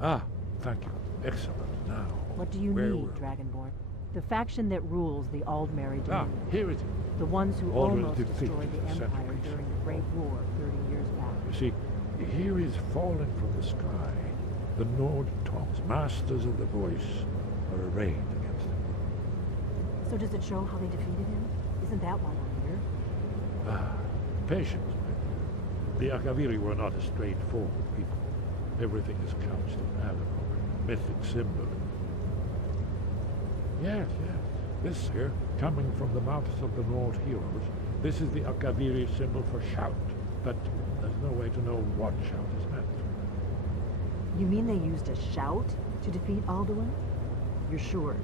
Ah, thank you. Excellent. Now, What do you where need, were we? Dragonborn? The faction that rules the Aldmeri Ah, Dominion. here it is. The ones who Already almost defeated destroyed the the Empire centerpiece during of the the Great wall. War 30 years back. You see, here is falling from the sky. The Nord tongues, masters of the voice, are arrayed against him. So does it show how they defeated him? Isn't that why we're here? Ah, patience, my dear. The Akaviri were not a straightforward people. Everything is couched in allegory, mythic symbol. Yes, yes. This here, coming from the mouths of the Nord heroes, this is the Akaviri symbol for shout. But there's no way to know what shout is meant. You mean they used a shout to defeat Alduin? You're sure?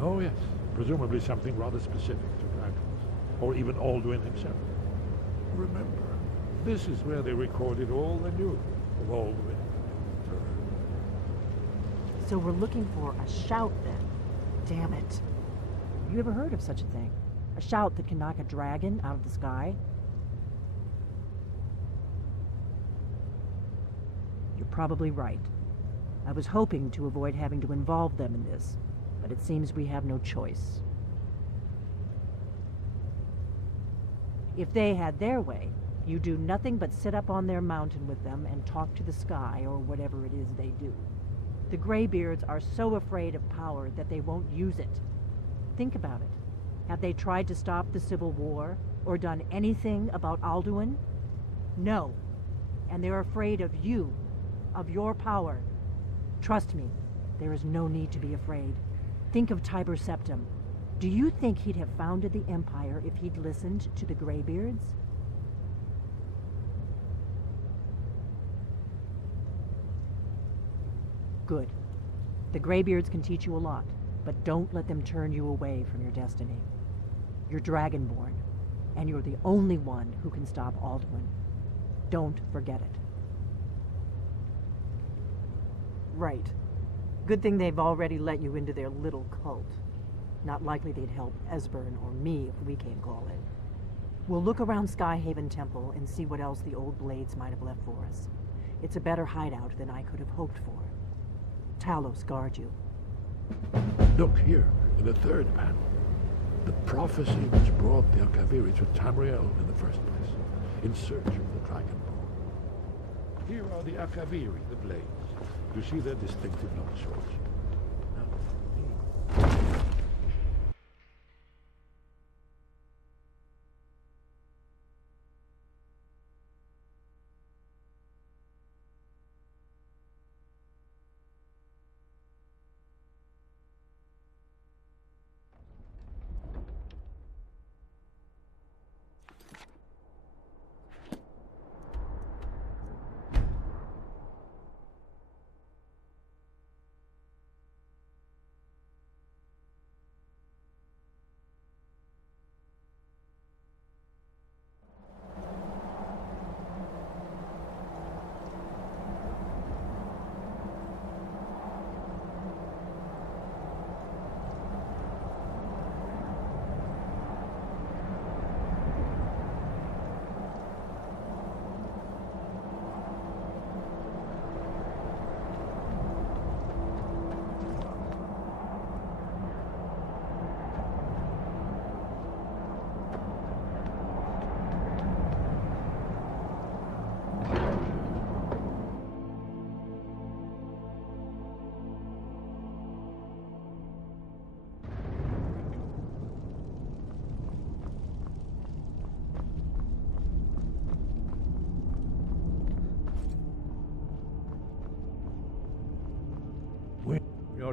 Oh yes, presumably something rather specific to Dragons, or even Alduin himself. Remember, this is where they recorded all they knew of Alduin. So we're looking for a shout then. Damn it. You ever heard of such a thing? A shout that can knock a dragon out of the sky? You're probably right. I was hoping to avoid having to involve them in this, but it seems we have no choice. If they had their way, you do nothing but sit up on their mountain with them and talk to the sky or whatever it is they do. The Greybeards are so afraid of power that they won't use it. Think about it. Have they tried to stop the Civil War or done anything about Alduin? No. And they're afraid of you, of your power. Trust me, there is no need to be afraid. Think of Tiber Septim. Do you think he'd have founded the Empire if he'd listened to the Greybeards? Good. The Greybeards can teach you a lot, but don't let them turn you away from your destiny. You're Dragonborn, and you're the only one who can stop Alduin. Don't forget it. Right. Good thing they've already let you into their little cult. Not likely they'd help Esbern or me if we came calling. We'll look around Skyhaven Temple and see what else the old blades might have left for us. It's a better hideout than I could have hoped for. Talos guard you. Look here, in the third panel. The prophecy which brought the Akaviri to Tamriel in the first place, in search of the Dragonborn. Here are the Akaviri, the blades. You see their distinctive long swords.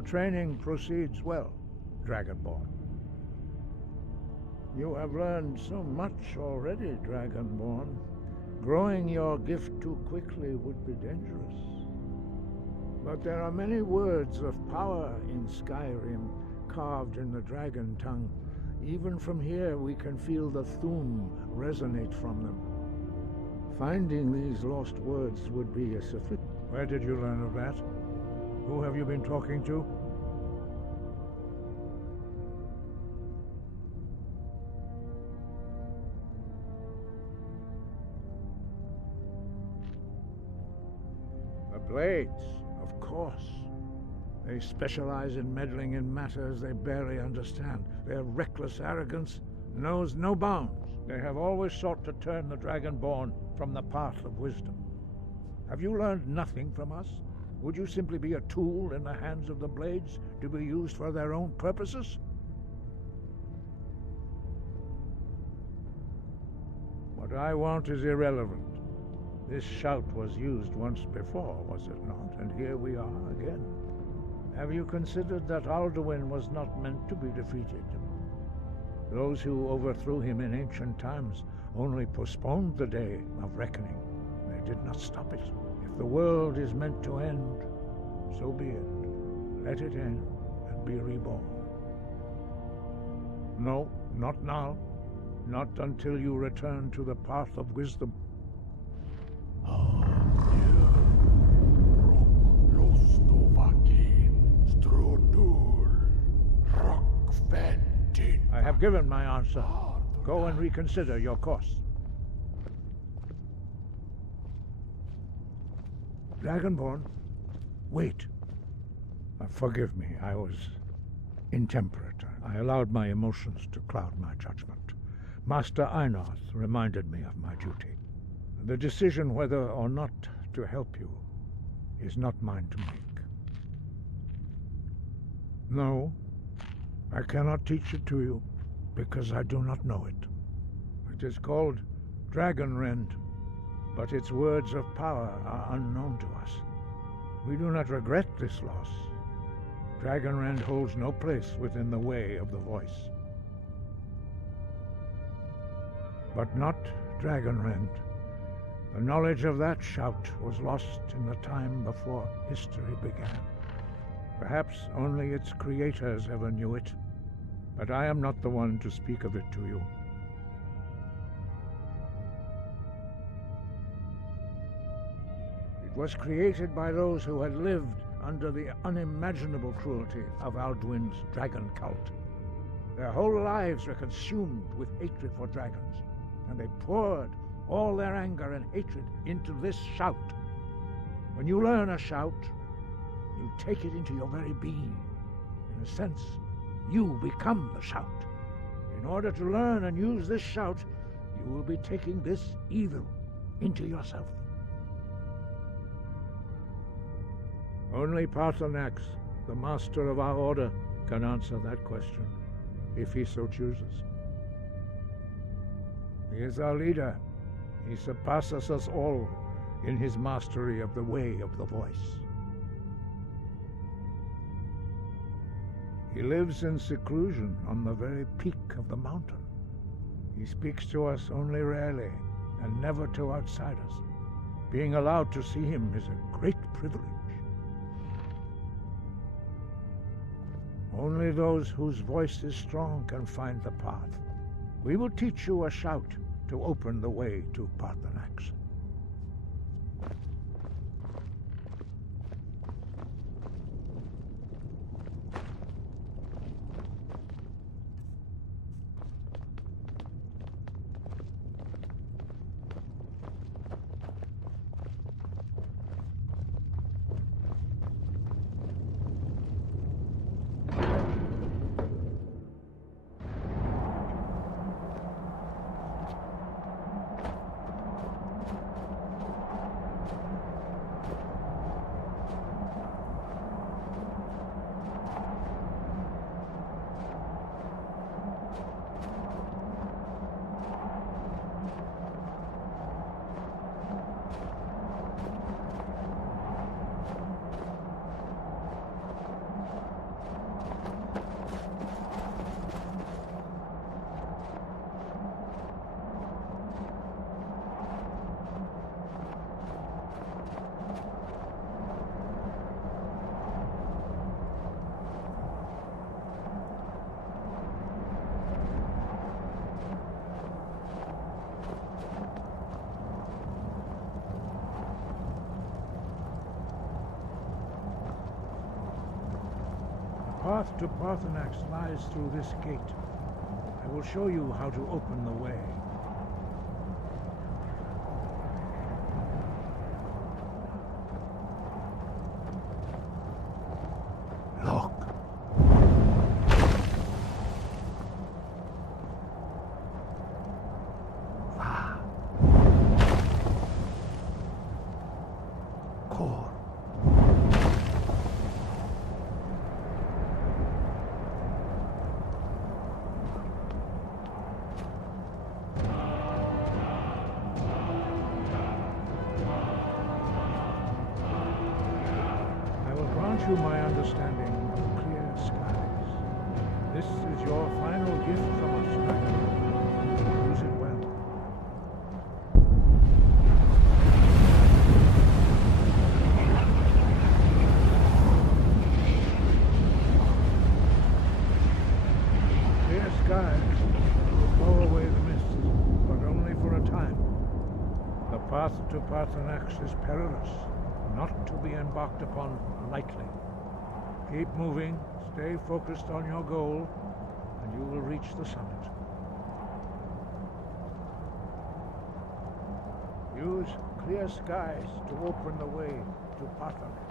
Your training proceeds well, Dragonborn. You have learned so much already, Dragonborn. Growing your gift too quickly would be dangerous. But there are many words of power in Skyrim, carved in the dragon tongue. Even from here we can feel the Thum resonate from them. Finding these lost words would be a sufficient... Where did you learn of that? Who have you been talking to? A Blades, of course. They specialize in meddling in matters they barely understand. Their reckless arrogance knows no bounds. They have always sought to turn the Dragonborn from the path of wisdom. Have you learned nothing from us? Would you simply be a tool in the hands of the Blades to be used for their own purposes? What I want is irrelevant. This shout was used once before, was it not? And here we are again. Have you considered that Alduin was not meant to be defeated? Those who overthrew him in ancient times only postponed the day of reckoning. They did not stop it. If the world is meant to end, so be it. Let it end and be reborn. No, not now. Not until you return to the path of wisdom. I have given my answer. Go and reconsider your course. Dragonborn, wait. Forgive me, I was intemperate. I allowed my emotions to cloud my judgment. Master Einarth reminded me of my duty. The decision whether or not to help you is not mine to make. No, I cannot teach it to you, because I do not know it. It is called Dragonrend, but its words of power are unknown to us. We do not regret this loss. Dragonrend holds no place within the way of the voice. But not Dragonrend. The knowledge of that shout was lost in the time before history began. Perhaps only its creators ever knew it, but I am not the one to speak of it to you. It was created by those who had lived under the unimaginable cruelty of Alduin's dragon cult. Their whole lives were consumed with hatred for dragons, and they poured all their anger and hatred into this shout. When you learn a shout, you take it into your very being. In a sense, you become the shout. In order to learn and use this shout, you will be taking this evil into yourself. Only Paarthurnax, the master of our order, can answer that question, if he so chooses. He is our leader. He surpasses us all in his mastery of the way of the voice. He lives in seclusion on the very peak of the mountain. He speaks to us only rarely, and never to outsiders. Being allowed to see him is a great privilege. Only those whose voice is strong can find the path. We will teach you a shout to open the way to Paarthurnax. The path to Paarthurnax lies through this gate. I will show you how to open the way. grant you my understanding of clear skies. This is your final gift from us, Dragon. Use it well. Clear skies will blow away the mists, but only for a time. The path to Parthenax is perilous, not to be embarked upon lightly. Keep moving, stay focused on your goal, and you will reach the summit. Use clear skies to open the way to Parthenax.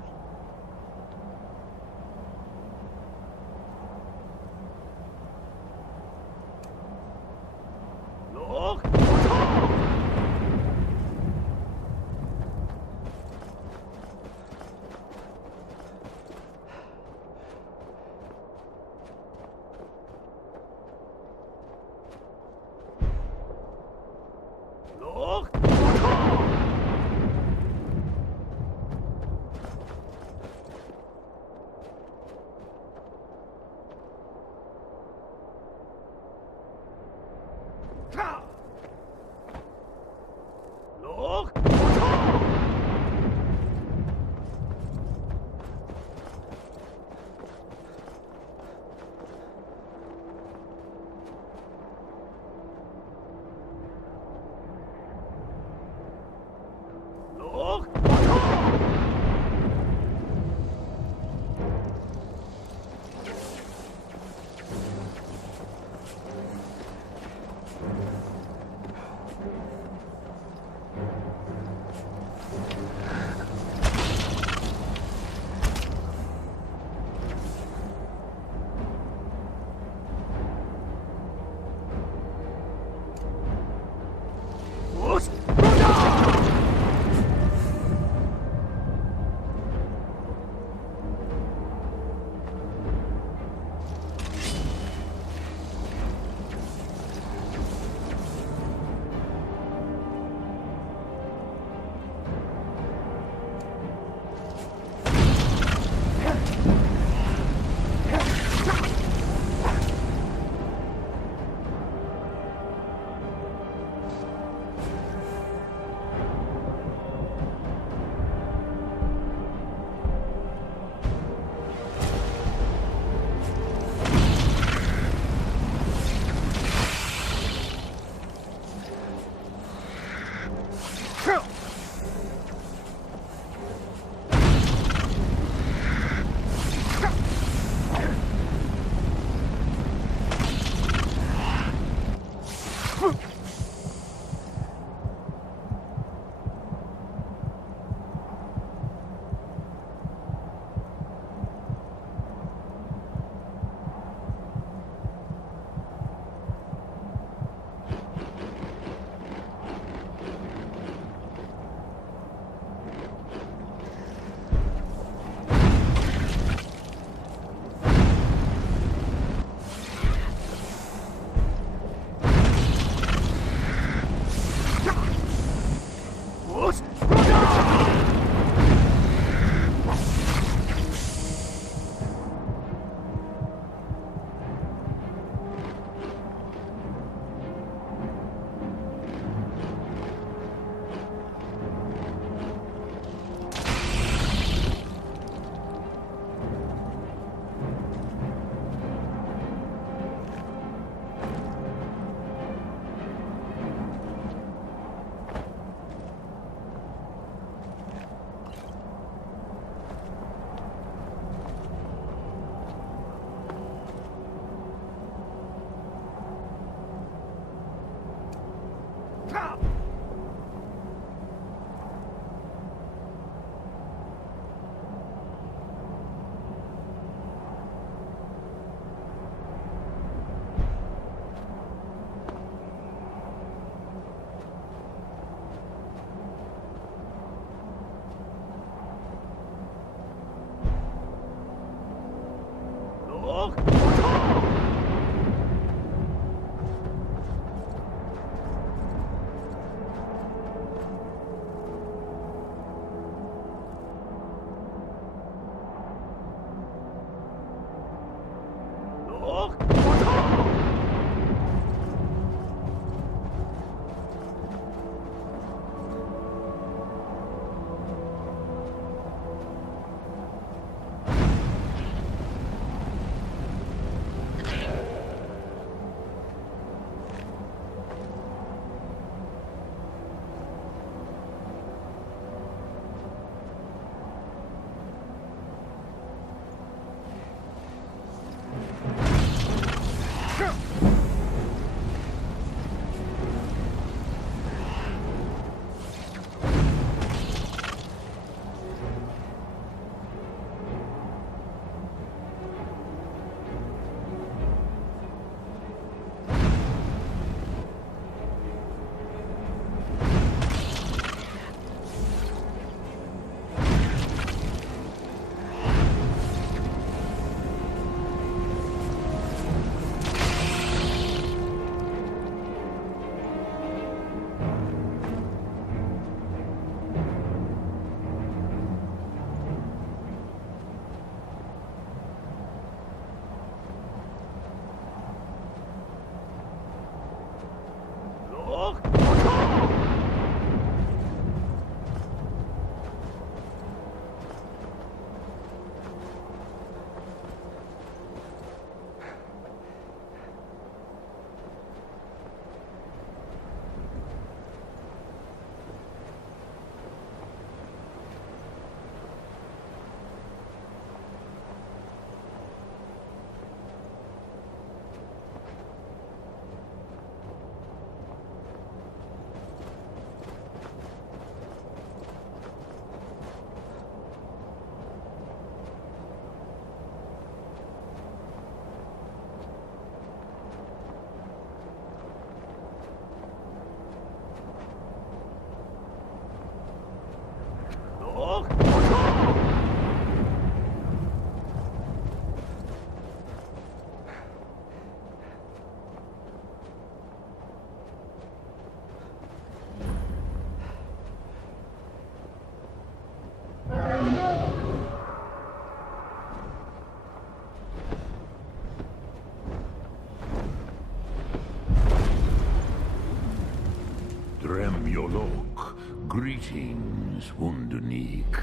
Greetings, Undunik.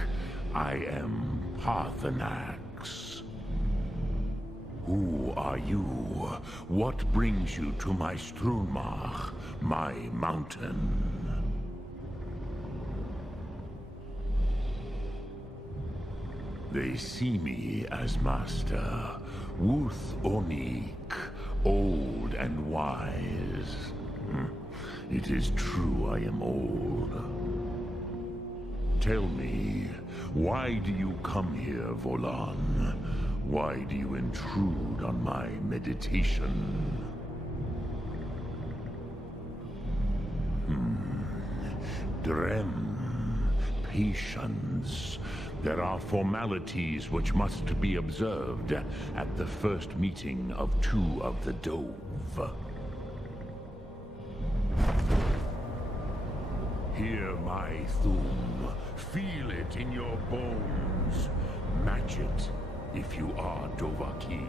I am Parthenax. Who are you? What brings you to my Strunmach, my mountain? They see me as master, Wuth Onik, old and wise. It is true I am old. Tell me, why do you come here, Volan? Why do you intrude on my meditation? Drem, patience. There are formalities which must be observed at the first meeting of two of the Dove. Hear my thum. Feel it in your bones. Match it if you are Dovahkiin.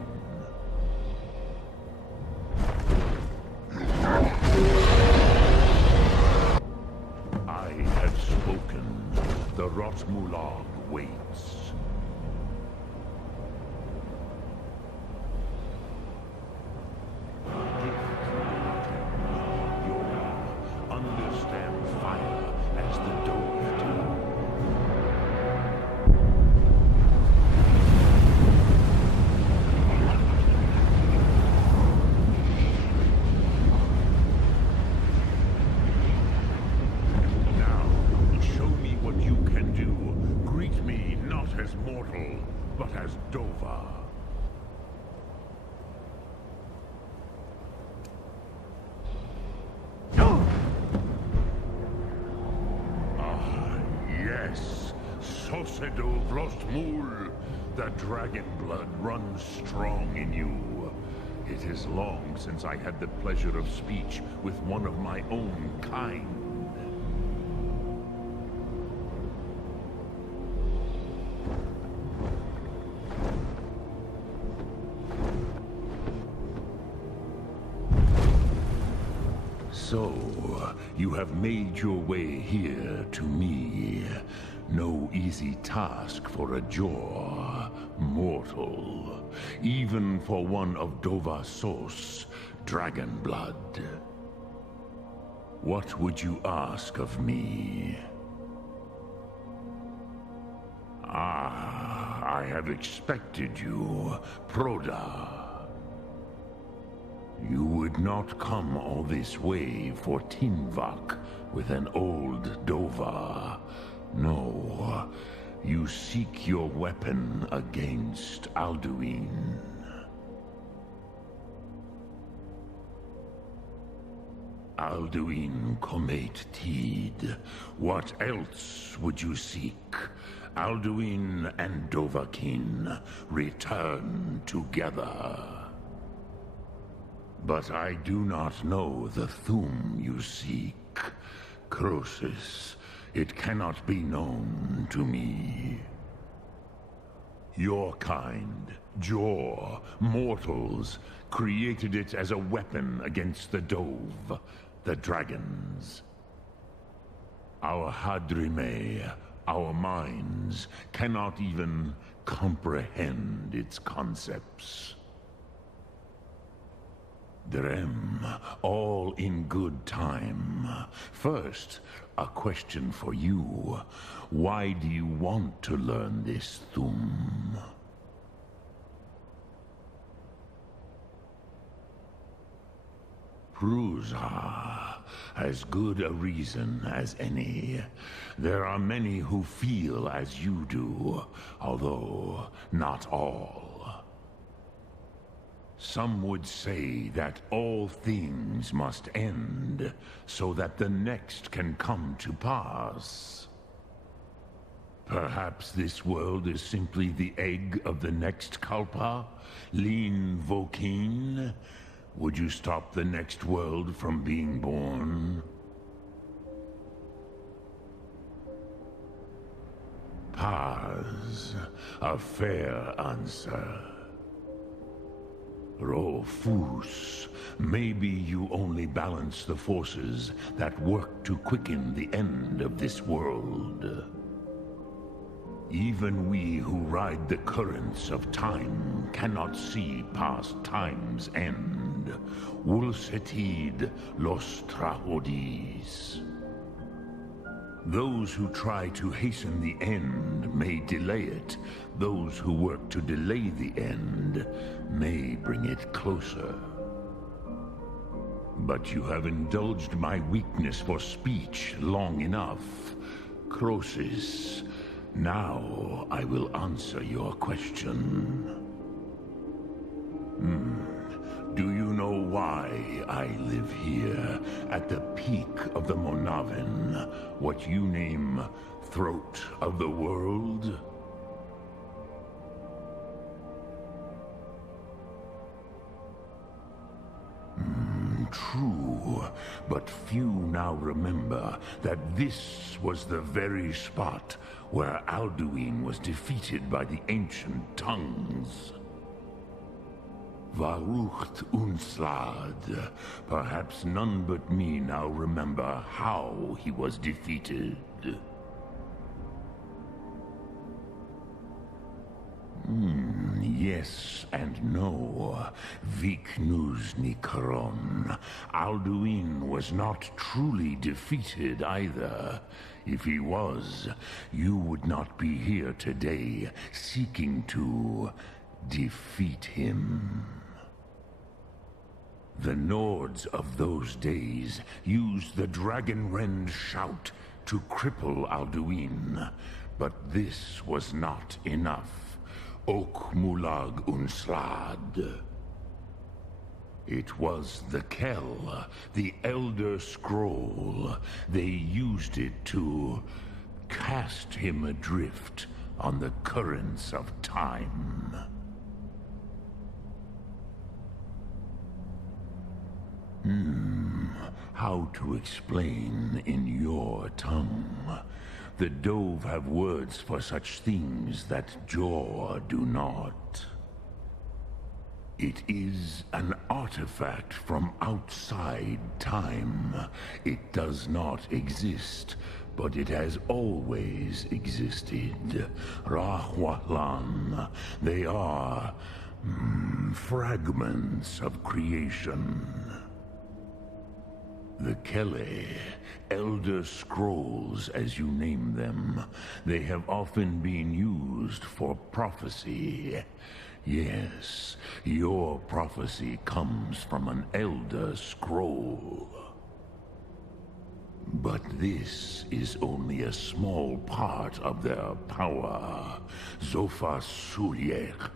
I have spoken. The Rotmulag waits. Understand fire as the Dove do. Now, show me what you can do. Greet me not as mortal, but as Dova. Yes, Sosedo Vrostmul. The dragon blood runs strong in you. It is long since I had the pleasure of speech with one of my own kind. So, you have made your way here to me. No easy task for a jaw mortal, even for one of Dovasos, dragon blood. What would you ask of me? Ah, I have expected you, Proda. You would not come all this way for Tinvak with an old Dova. No, you seek your weapon against Alduin. Alduin Comate Tid. What else would you seek? Alduin and Dovahkiin return together. But I do not know the Thum you seek. Croesus, it cannot be known to me. Your kind, Jor, mortals, created it as a weapon against the Dove, the dragons. Our Hadrime, our minds, cannot even comprehend its concepts. Drem, all in good time. First, a question for you. Why do you want to learn this Thum? Prusa, as good a reason as any. There are many who feel as you do, although not all. Some would say that all things must end, so that the next can come to pass. Perhaps this world is simply the egg of the next Kalpa, Lin Vokin. Would you stop the next world from being born? Paz, a fair answer. Rofus, maybe you only balance the forces that work to quicken the end of this world. Even we who ride the currents of time cannot see past time's end. Wulsetid los trahodis. Those who try to hasten the end may delay it. Those who work to delay the end may bring it closer. But you have indulged my weakness for speech long enough. Croesus, now I will answer your question. Do you know why I live here, at the peak of the Monavin, what you name Throat of the World? True, but few now remember that this was the very spot where Alduin was defeated by the ancient tongues. Varucht Unslad. Perhaps none but me now remember how he was defeated. Yes and no. Viknus Nikaron. Alduin was not truly defeated either. If he was, you would not be here today seeking to defeat him. The Nords of those days used the Dragonrend shout to cripple Alduin, but this was not enough. Ok Mulag Unslad. It was the Kell, the Elder Scroll. They used it to cast him adrift on the currents of time. How to explain in your tongue? The Dove have words for such things that Jor do not. It is an artifact from outside time. It does not exist, but it has always existed. Rahwalan. They are fragments of creation. The Kele, Elder Scrolls as you name them, they have often been used for prophecy. Yes, your prophecy comes from an Elder Scroll. But this is only a small part of their power. Zofa Suryek.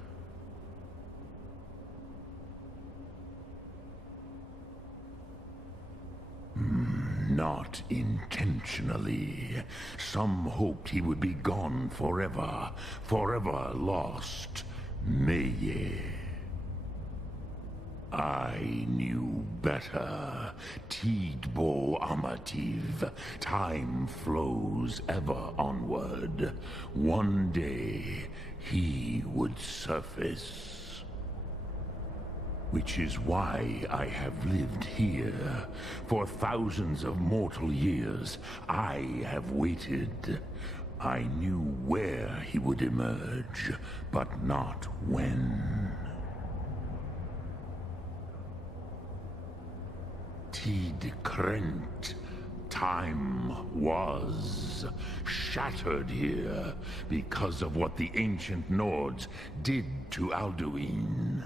Not intentionally. Some hoped he would be gone forever, forever lost. Meye. I knew better. Tidbo Amativ. Time flows ever onward. One day, he would surface. Which is why I have lived here. For thousands of mortal years, I have waited. I knew where he would emerge, but not when. Tid Krent. Time was shattered here because of what the ancient Nords did to Alduin.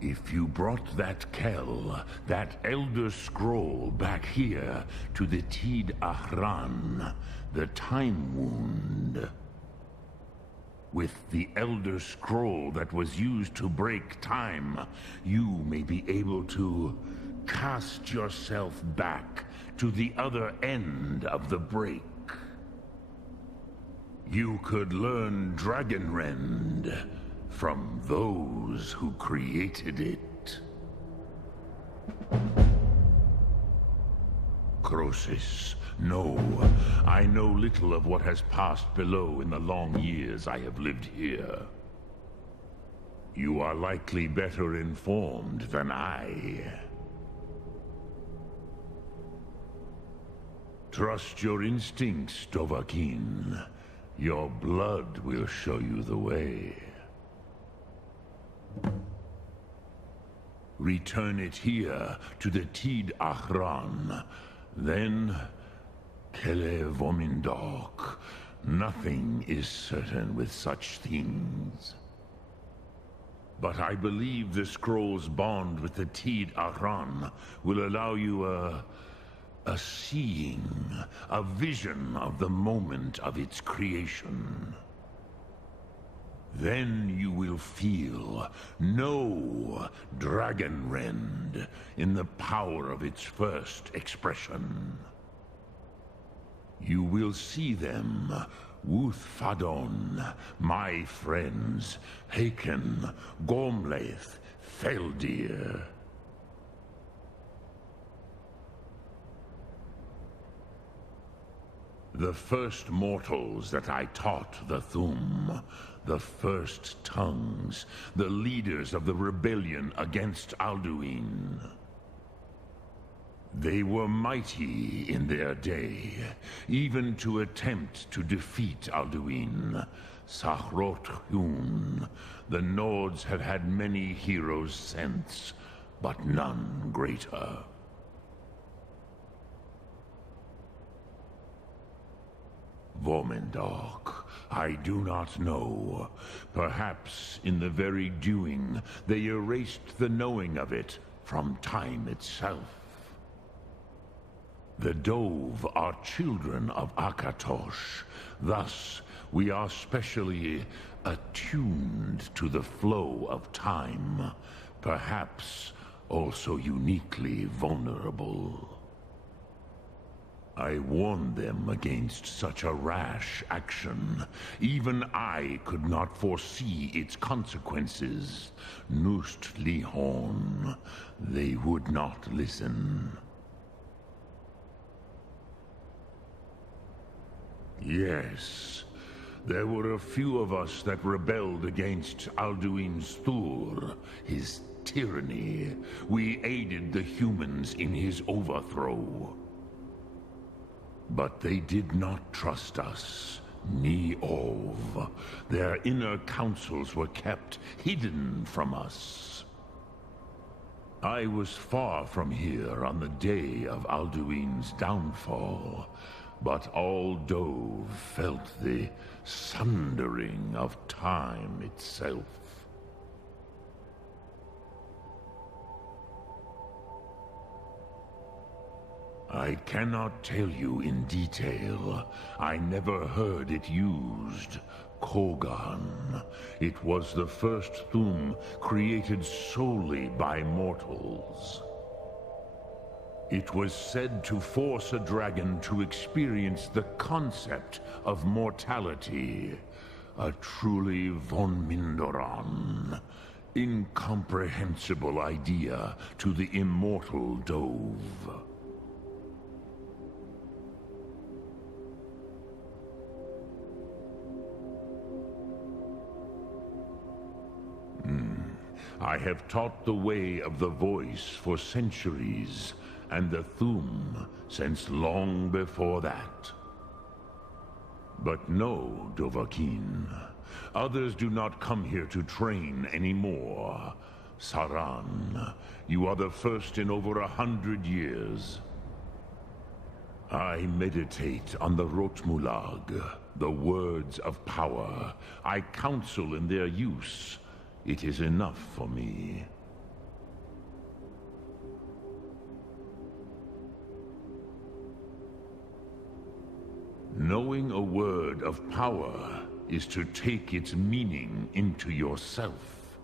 If you brought that Kel, that Elder Scroll back here to the Tid Ahran, the Time Wound, with the Elder Scroll that was used to break time, you may be able to cast yourself back to the other end of the break. You could learn Dragonrend from those who created it. Crosis, no. I know little of what has passed below in the long years I have lived here. You are likely better informed than I. Trust your instincts, Dovahkiin. Your blood will show you the way. Return it here to the Tid Ahran. Then, Kele Vomindok. Nothing is certain with such things. But I believe the scroll's bond with the Tid Ahran will allow you a seeing, a vision of the moment of its creation. Then you will feel, know Dragonrend in the power of its first expression. You will see them, Wuthfadon, my friends, Haken, Gormlaith, Feldir. The first mortals that I taught the Thum, the first tongues, the leaders of the rebellion against Alduin. They were mighty in their day, even to attempt to defeat Alduin. Sahrot Hyun, the Nords have had many heroes since, but none greater. Vomindok, I do not know. Perhaps in the very doing, they erased the knowing of it from time itself. The Dove are children of Akatosh. Thus, we are specially attuned to the flow of time. Perhaps also uniquely vulnerable. I warned them against such a rash action. Even I could not foresee its consequences. Nust Lihon, they would not listen. Yes, There were a few of us that rebelled against Alduin's Thur, his tyranny. We aided the humans in his overthrow. But they did not trust us, ni Ov. Their inner councils were kept hidden from us. I was far from here on the day of Alduin's downfall, but all Dove felt the sundering of time itself. I cannot tell you in detail. I never heard it used. Kogan. It was the first Thum created solely by mortals. It was said to force a dragon to experience the concept of mortality. A truly von Mindoran. Incomprehensible idea to the immortal Dove. I have taught the way of the voice for centuries, and the Thum since long before that. But no, Dovahkiin. Others do not come here to train anymore. Saran, you are the first in over 100 years. I meditate on the Rotmulag, the words of power. I counsel in their use. It is enough for me. Knowing a word of power is to take its meaning into yourself.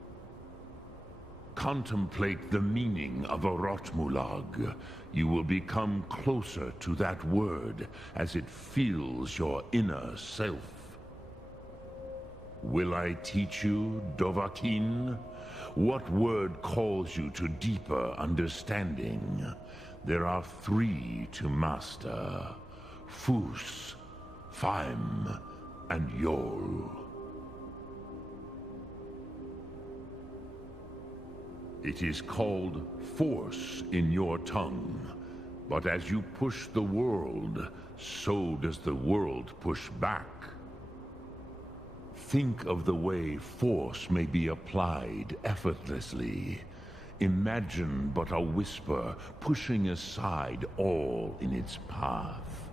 Contemplate the meaning of a Rotmulag. You will become closer to that word as it fills your inner self. Will I teach you, Dovahkiin? What word calls you to deeper understanding? There are 3 to master. Fus, Faim, and Yol. It is called force in your tongue. But as you push the world, so does the world push back. Think of the way force may be applied effortlessly. Imagine but a whisper pushing aside all in its path.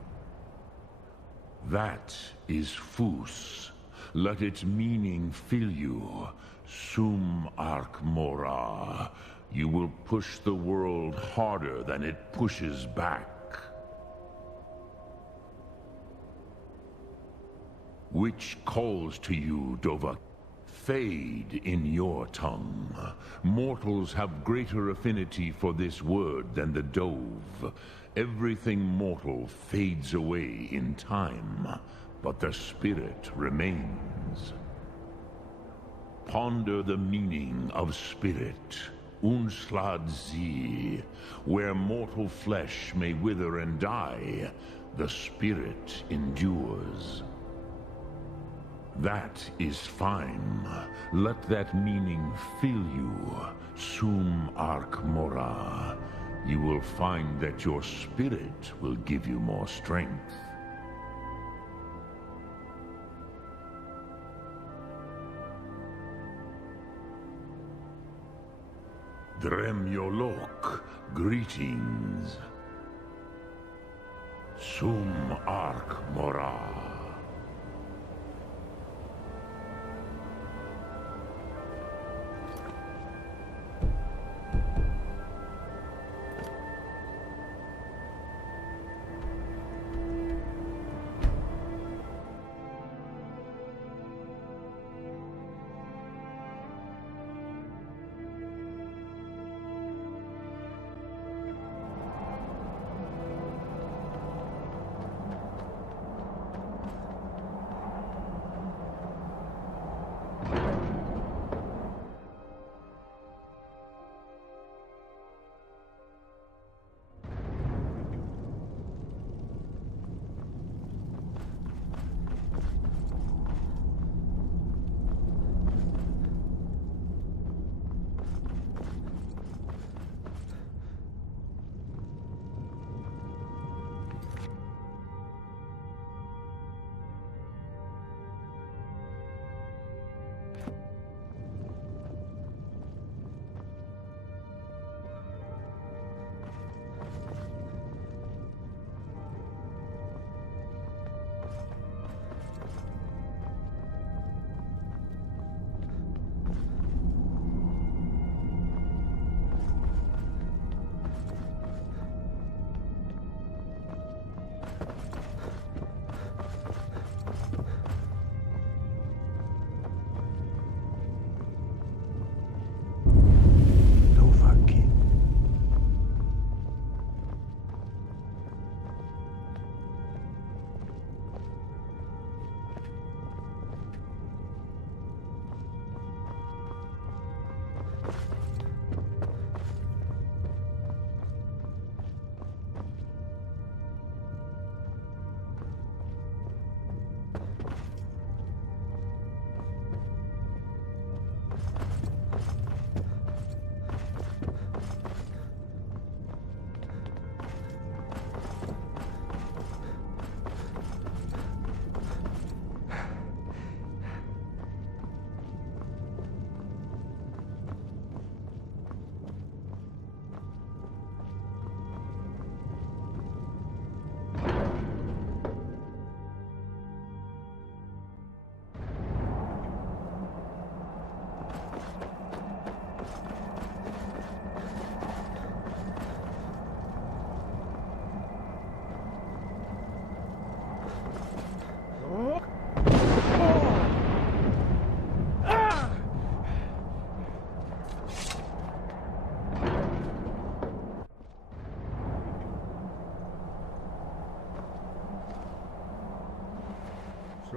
That is Fus. Let its meaning fill you. Sum Ark Mora. You will push the world harder than it pushes back. Which calls to you, Dovahkiin? Fade in your tongue. Mortals have greater affinity for this word than the Dove. Everything mortal fades away in time, but the spirit remains. Ponder the meaning of spirit. Unslad Zi. Where mortal flesh may wither and die, the spirit endures. That is fine. Let that meaning fill you. Sum Ark Mora. You will find that your spirit will give you more strength. Drem Yolok, greetings. Sum Ark Mora.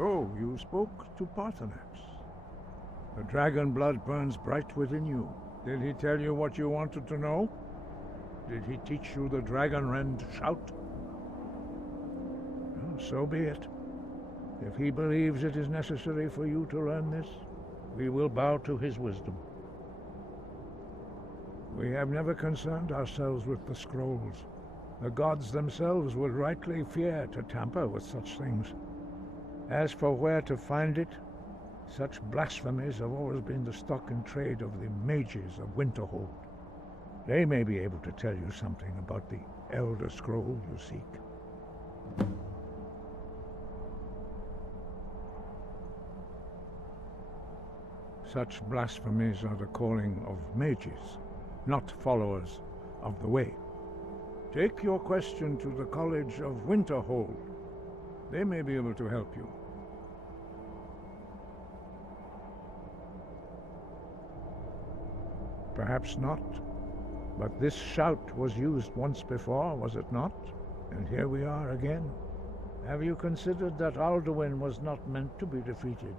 So, you spoke to Parthenax. The dragon blood burns bright within you. Did he tell you what you wanted to know? Did he teach you the dragon rend shout? Well, so be it. If he believes it is necessary for you to learn this, we will bow to his wisdom. We have never concerned ourselves with the scrolls. The gods themselves would rightly fear to tamper with such things. As for where to find it, such blasphemies have always been the stock and trade of the mages of Winterhold. They may be able to tell you something about the Elder Scroll you seek. Such blasphemies are the calling of mages, not followers of the Way. Take your question to the College of Winterhold. They may be able to help you. Perhaps not. But this shout was used once before, was it not? And here we are again. Have you considered that Alduin was not meant to be defeated?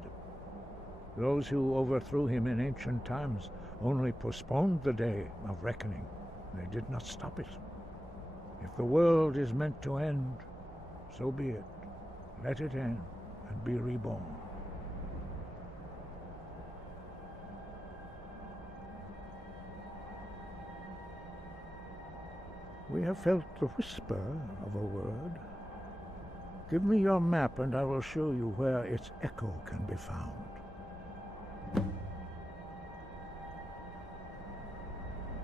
Those who overthrew him in ancient times only postponed the day of reckoning. They did not stop it. If the world is meant to end, so be it. Let it end and be reborn. We have felt the whisper of a word. Give me your map and I will show you where its echo can be found.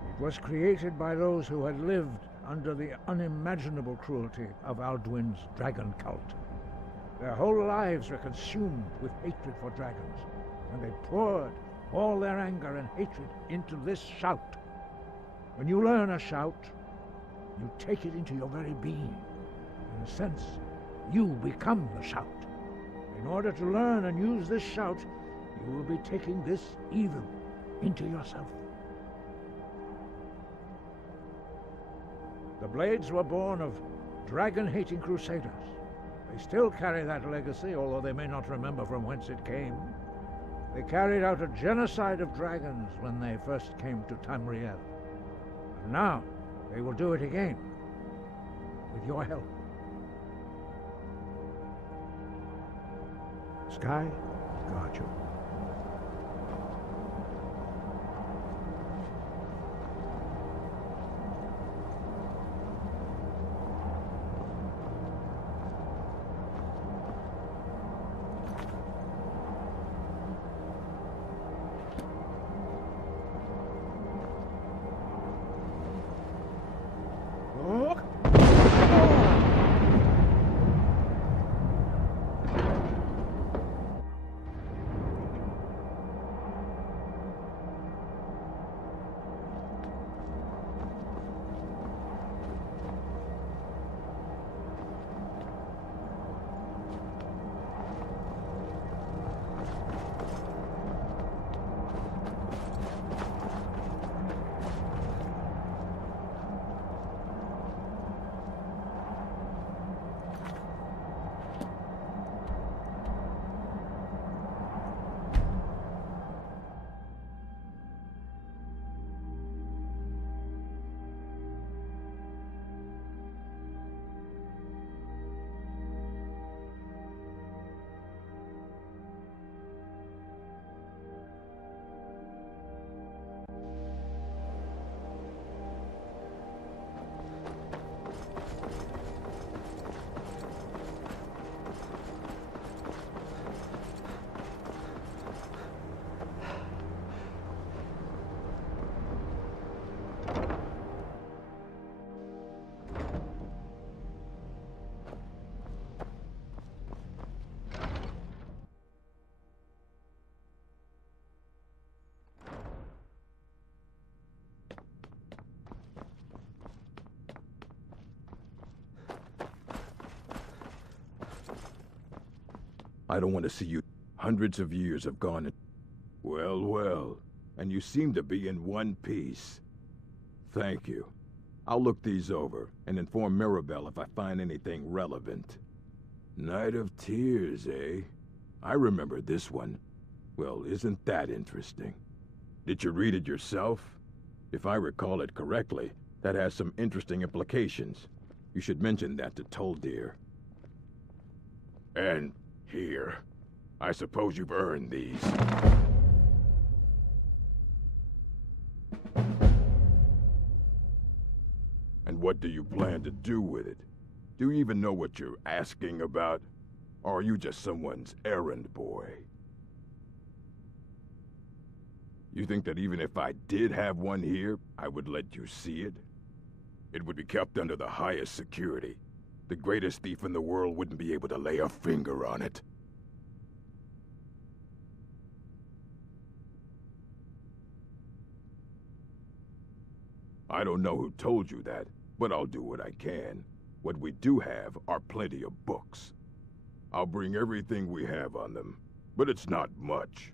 It was created by those who had lived under the unimaginable cruelty of Alduin's dragon cult. Their whole lives were consumed with hatred for dragons, and they poured all their anger and hatred into this shout. When you learn a shout, you take it into your very being. In a sense, you become the shout. In order to learn and use this shout, you will be taking this evil into yourself. The Blades were born of dragon-hating crusaders. They still carry that legacy, although they may not remember from whence it came. They carried out a genocide of dragons when they first came to Tamriel. And now, they will do it again, with your help. Sky, guard you. I don't want to see you. Hundreds of years have gone. Well, well. And you seem to be in one piece. Thank you. I'll look these over and inform Mirabelle if I find anything relevant. Night of Tears, eh? I remember this one. Well, isn't that interesting? Did you read it yourself? If I recall it correctly, that has some interesting implications. You should mention that to Toldir. And here. I suppose you've earned these. And what do you plan to do with it? Do you even know what you're asking about? Or are you just someone's errand boy? You think that even if I did have one here, I would let you see it? It would be kept under the highest security. The greatest thief in the world wouldn't be able to lay a finger on it. I don't know who told you that, but I'll do what I can. What we do have are plenty of books. I'll bring everything we have on them, but it's not much.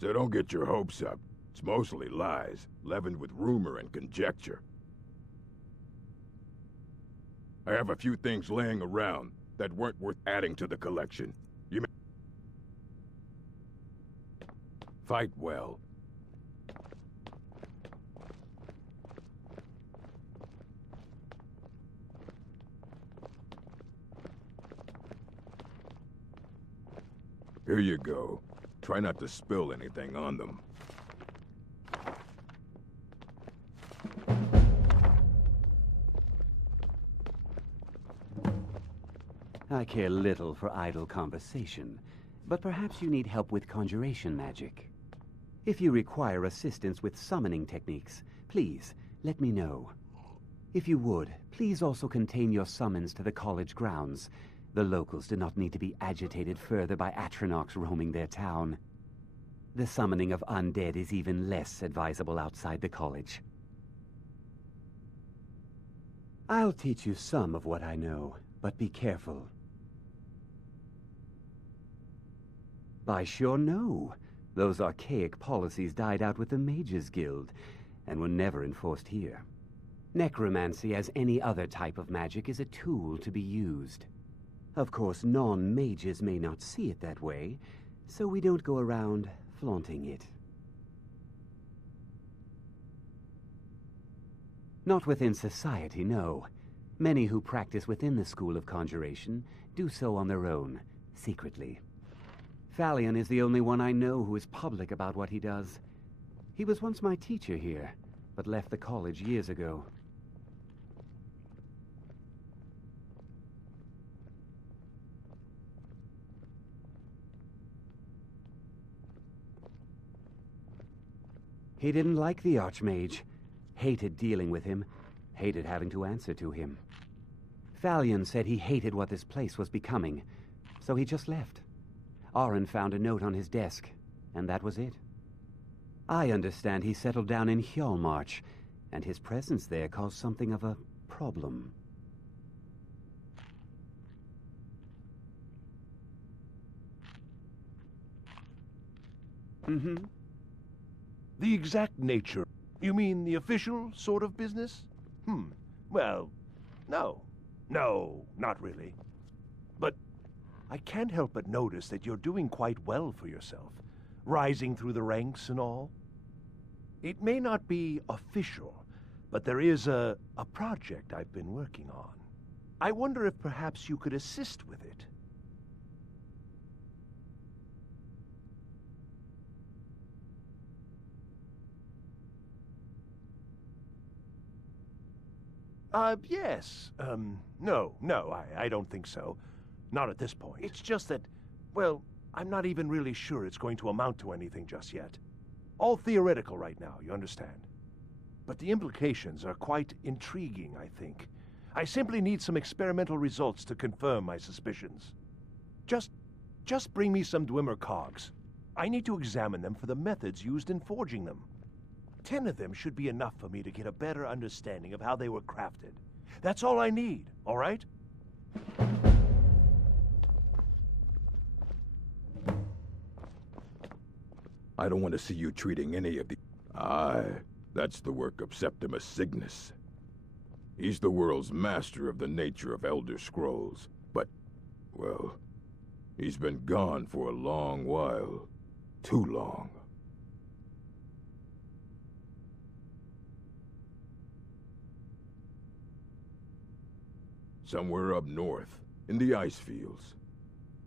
So don't get your hopes up. It's mostly lies, leavened with rumor and conjecture. I have a few things laying around that weren't worth adding to the collection. You may fight well. Here you go. Try not to spill anything on them. I care little for idle conversation, but perhaps you need help with conjuration magic. If you require assistance with summoning techniques, please let me know. If you would, please also contain your summons to the college grounds. The locals do not need to be agitated further by Atronachs roaming their town. The summoning of undead is even less advisable outside the college. I'll teach you some of what I know, but be careful. By sure no. Those archaic policies died out with the Mages Guild, and were never enforced here. Necromancy, as any other type of magic, is a tool to be used. Of course, non-mages may not see it that way, so we don't go around flaunting it. Not within society, no. Many who practice within the School of Conjuration do so on their own, secretly. Falion is the only one I know who is public about what he does. He was once my teacher here, but left the college years ago. He didn't like the Archmage, hated dealing with him, hated having to answer to him. Falion said he hated what this place was becoming, so he just left. Aron found a note on his desk, and that was it. I understand he settled down in Hjalmarch, and his presence there caused something of a problem. Mm-hmm. The exact nature. You mean the official sort of business? Well, no. No, not really. But I can't help but notice that you're doing quite well for yourself, rising through the ranks and all. It may not be official, but there is a project I've been working on. I wonder if perhaps you could assist with it. Yes. No, I don't think so. Not at this point. It's just that, well, I'm not even really sure it's going to amount to anything just yet. All theoretical right now, you understand? But the implications are quite intriguing, I think. I simply need some experimental results to confirm my suspicions. Just bring me some Dwemer cogs. I need to examine them for the methods used in forging them. 10 of them should be enough for me to get a better understanding of how they were crafted. That's all I need, all right? I don't want to see you treating any of the... Aye, that's the work of Septimus Cygnus. He's the world's master of the nature of Elder Scrolls, but, well, He's been gone for a long while. Too long. Somewhere up north, in the ice fields.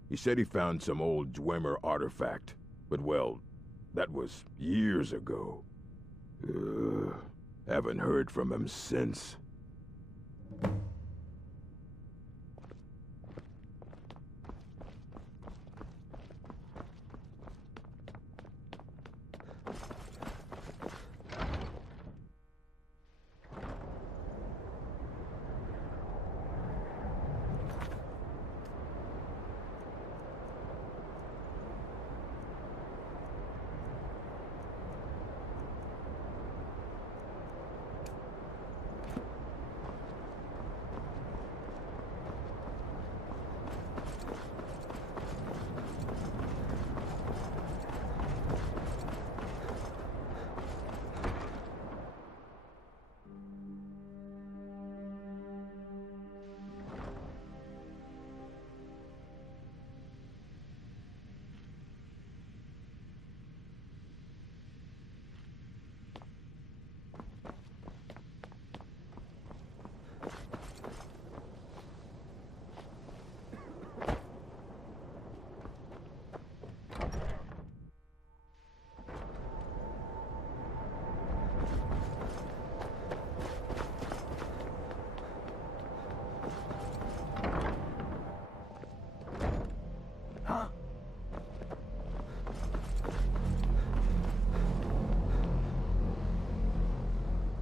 He said he found some old Dwemer artifact, but well, that was years ago. Haven't heard from him since.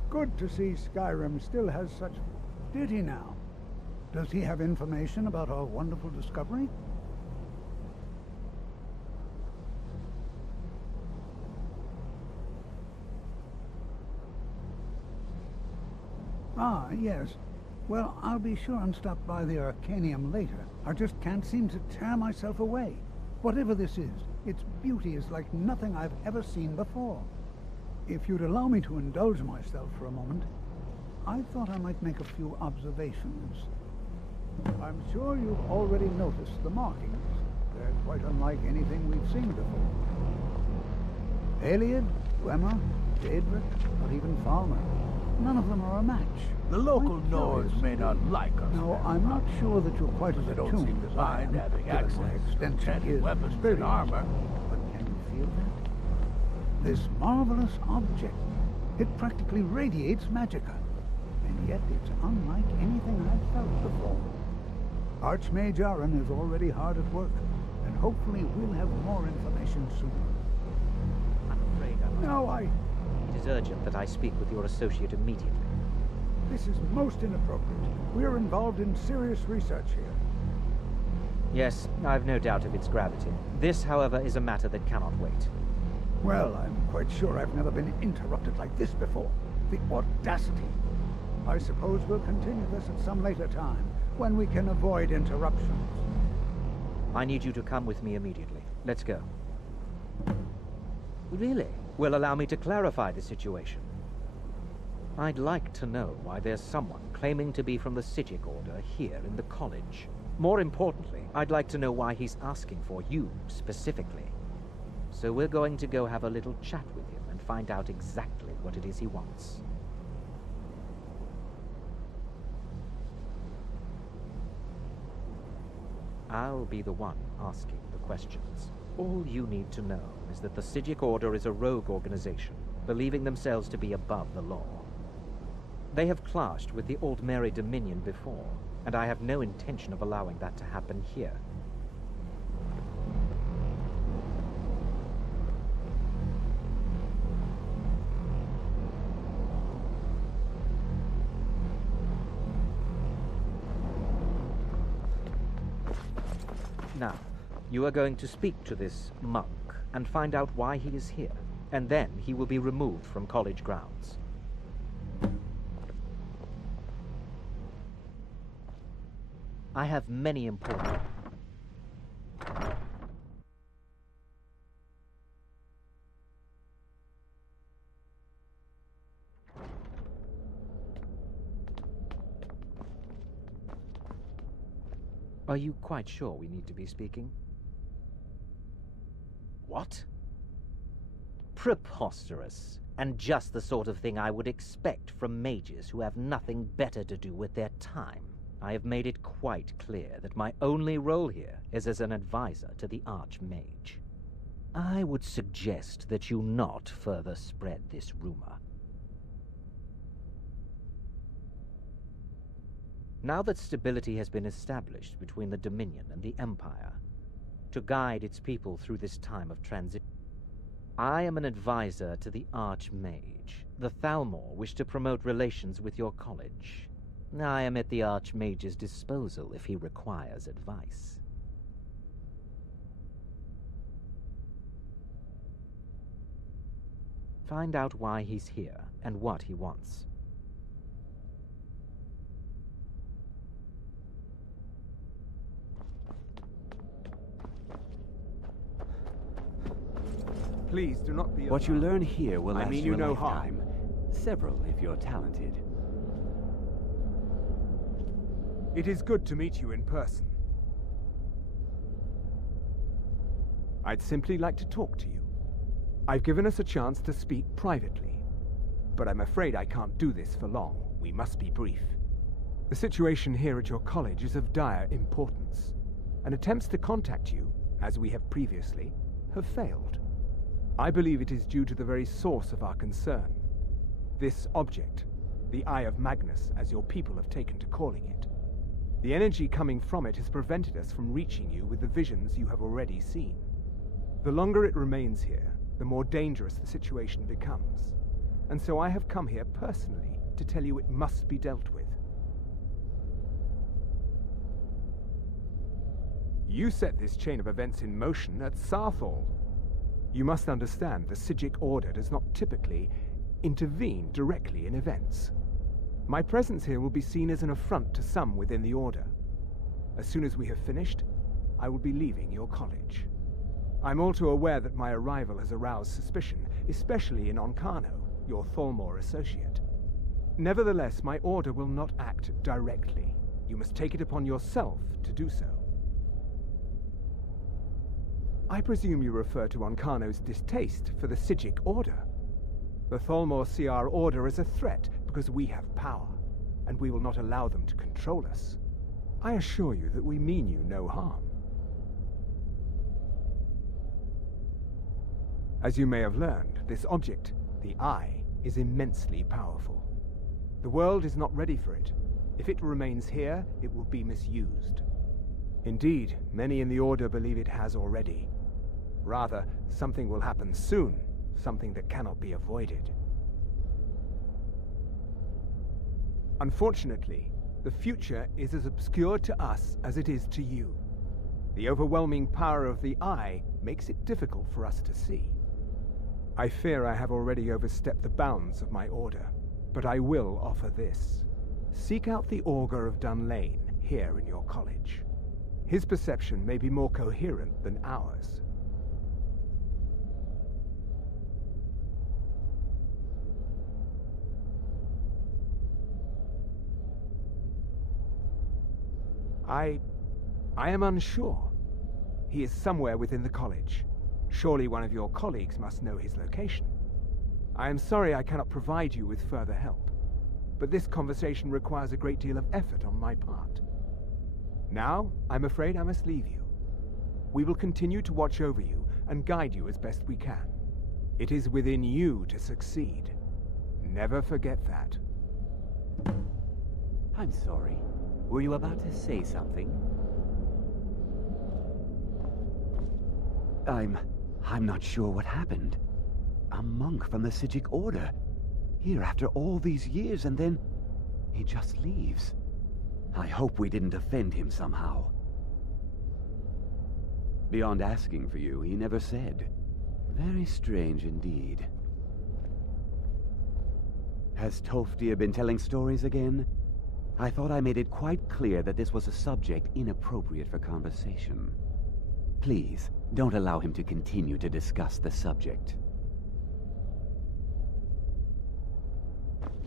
Good to see Skyrim still has such... Did he now? Does he have information about our wonderful discovery? Ah, yes. Well, I'll be sure and stop by the Arcanium later. I just can't seem to tear myself away. Whatever this is, its beauty is like nothing I've ever seen before. If you'd allow me to indulge myself for a moment, I thought I might make a few observations. I'm sure you've already noticed the markings. They're quite unlike anything we've seen before. Aliad, Dwemer, Daedric, or even Falmer. None of them are a match. The local Quite Nords curious. may not like us. No, I'm not sure that you're quite as They don't attuned seem to as I am, mind having given access my to extensive enchanted years of weapons and experience. armor. But can you feel that? This marvelous object, it practically radiates magicka. And yet it's unlike anything I've felt before. Archmage Aaron is already hard at work, and hopefully we'll have more information soon. I'm afraid I must... No, It is urgent that I speak with your associate immediately. This is most inappropriate. We're involved in serious research here. Yes, I've no doubt of its gravity. This, however, is a matter that cannot wait. Well, I'm quite sure I've never been interrupted like this before. The audacity. I suppose we'll continue this at some later time, when we can avoid interruptions. I need you to come with me immediately. Let's go. Really? Well, allow me to clarify the situation. I'd like to know why there's someone claiming to be from the Psijic Order here in the college. More importantly, I'd like to know why he's asking for you, specifically. So we're going to go have a little chat with him and find out exactly what it is he wants. I'll be the one asking the questions. All you need to know is that the Psijic Order is a rogue organization, believing themselves to be above the law. They have clashed with the Old Mary Dominion before, and I have no intention of allowing that to happen here. Now, you are going to speak to this monk and find out why he is here, and then he will be removed from college grounds. I have many important... Are you quite sure we need to be speaking? What? Preposterous, and just the sort of thing I would expect from mages who have nothing better to do with their time. I have made it quite clear that my only role here is as an advisor to the Archmage. I would suggest that you not further spread this rumor. Now that stability has been established between the Dominion and the Empire, to guide its people through this time of transition, I am an advisor to the Archmage. The Thalmor wish to promote relations with your college. I am at the Archmage's disposal if he requires advice. Find out why he's here and what he wants. Please do not be What you learn here will last I mean you you a no lifetime. harm. Several if you're talented. It is good to meet you in person. I'd simply like to talk to you. I've given us a chance to speak privately, but I'm afraid I can't do this for long. We must be brief. The situation here at your college is of dire importance, and attempts to contact you, as we have previously, have failed. I believe it is due to the very source of our concern. This object, the Eye of Magnus, as your people have taken to calling it. The energy coming from it has prevented us from reaching you with the visions you have already seen. The longer it remains here, the more dangerous the situation becomes. And so I have come here personally to tell you it must be dealt with. You set this chain of events in motion at Sarthal. You must understand the Psijic Order does not typically intervene directly in events. My presence here will be seen as an affront to some within the Order. As soon as we have finished, I will be leaving your college. I'm all too aware that my arrival has aroused suspicion, especially in Onkano, your Thalmor associate. Nevertheless, my Order will not act directly. You must take it upon yourself to do so. I presume you refer to Onkano's distaste for the Psijic Order. The Thalmor see our Order as a threat because we have power, and we will not allow them to control us. I assure you that we mean you no harm. As you may have learned, this object, the Eye, is immensely powerful. The world is not ready for it. If it remains here, it will be misused. Indeed, many in the Order believe it has already. Rather, something will happen soon, something that cannot be avoided. Unfortunately, the future is as obscure to us as it is to you. The overwhelming power of the Eye makes it difficult for us to see. I fear I have already overstepped the bounds of my Order, but I will offer this. Seek out the Augur of Dunlane here in your college. His perception may be more coherent than ours. I am unsure. He is somewhere within the college. Surely one of your colleagues must know his location. I am sorry I cannot provide you with further help, but this conversation requires a great deal of effort on my part. Now, I'm afraid I must leave you. We will continue to watch over you and guide you as best we can. It is within you to succeed. Never forget that. I'm sorry. Were you about to say something? I'm not sure what happened. A monk from the Psijic Order. Here after all these years, and then he just leaves. I hope we didn't offend him somehow. Beyond asking for you, he never said. Very strange indeed. Has Toftir been telling stories again? I thought I made it quite clear that this was a subject inappropriate for conversation. Please, don't allow him to continue to discuss the subject.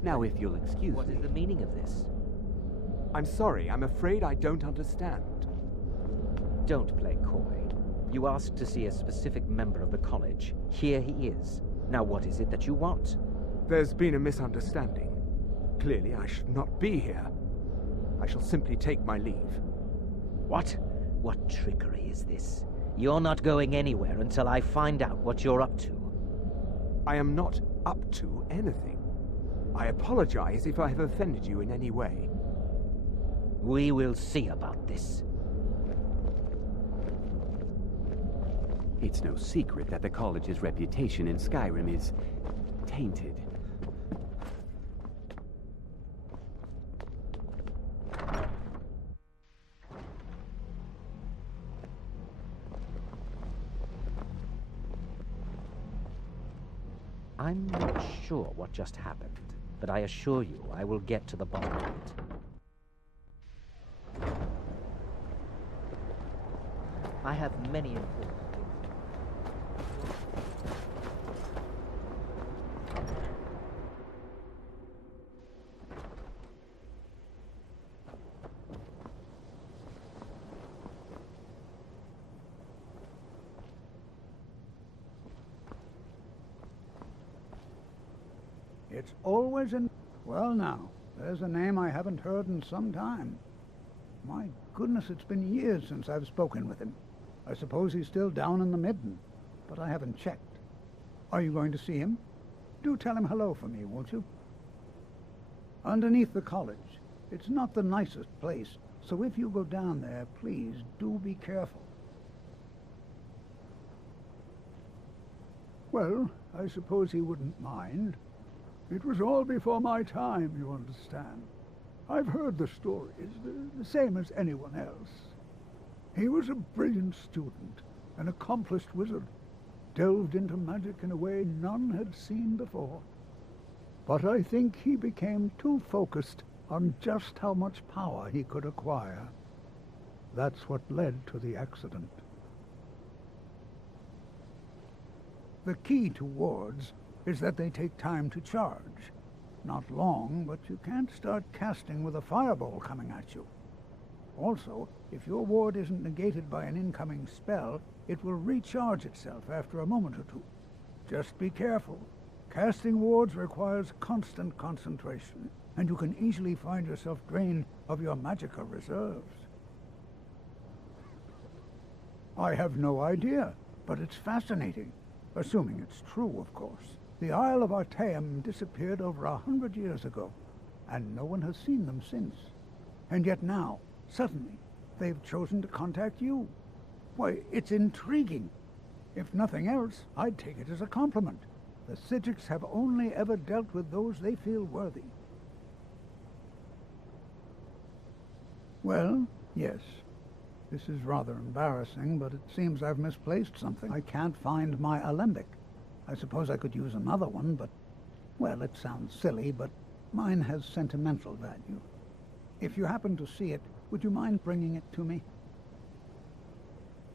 Now, if you'll excuse me... What is the meaning of this? I'm sorry, I'm afraid I don't understand. Don't play coy. You asked to see a specific member of the college. Here he is. Now what is it that you want? There's been a misunderstanding. Clearly, I should not be here. I shall simply take my leave. What? What trickery is this? You're not going anywhere until I find out what you're up to. I am not up to anything. I apologize if I have offended you in any way. We will see about this. It's no secret that the college's reputation in Skyrim is tainted. I'm not sure what just happened, but I assure you I will get to the bottom of it. I have many important things. It's always in... Well now, there's a name I haven't heard in some time. My goodness, it's been years since I've spoken with him. I suppose he's still down in the Midden, but I haven't checked. Are you going to see him? Do tell him hello for me, won't you? Underneath the college. It's not the nicest place, so if you go down there, please do be careful. Well, I suppose he wouldn't mind. It was all before my time, you understand. I've heard the stories, the same as anyone else. He was a brilliant student, an accomplished wizard, delved into magic in a way none had seen before. But I think he became too focused on just how much power he could acquire. That's what led to the accident. The key to wards is that they take time to charge. Not long, but you can't start casting with a fireball coming at you. Also, if your ward isn't negated by an incoming spell, it will recharge itself after a moment or two. Just be careful. Casting wards requires constant concentration, and you can easily find yourself drained of your magicka reserves. I have no idea, but it's fascinating. Assuming it's true, of course. The Isle of Artaeum disappeared over 100 years ago, and no one has seen them since. And yet now, suddenly, they've chosen to contact you. Why, it's intriguing. If nothing else, I'd take it as a compliment. The Psijics have only ever dealt with those they feel worthy. Well, yes. This is rather embarrassing, but it seems I've misplaced something. I can't find my alembic. I suppose I could use another one, but, well, it sounds silly, but mine has sentimental value. If you happen to see it, would you mind bringing it to me?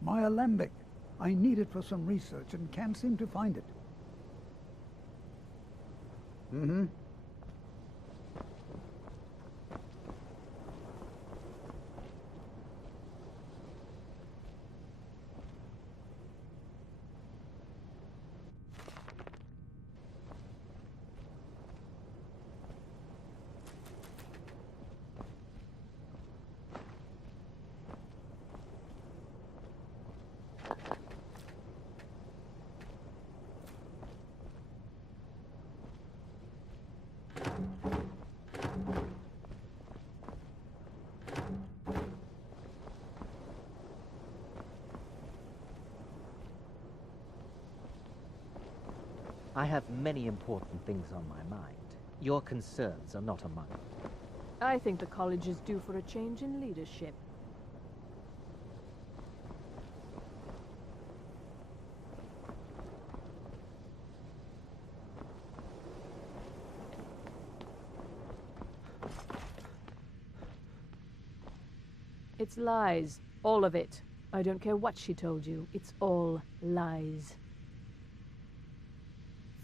My alembic. I need it for some research and can't seem to find it. Mm-hmm. I have many important things on my mind. Your concerns are not among them. I think the college is due for a change in leadership. It's lies. All of it. I don't care what she told you. It's all lies.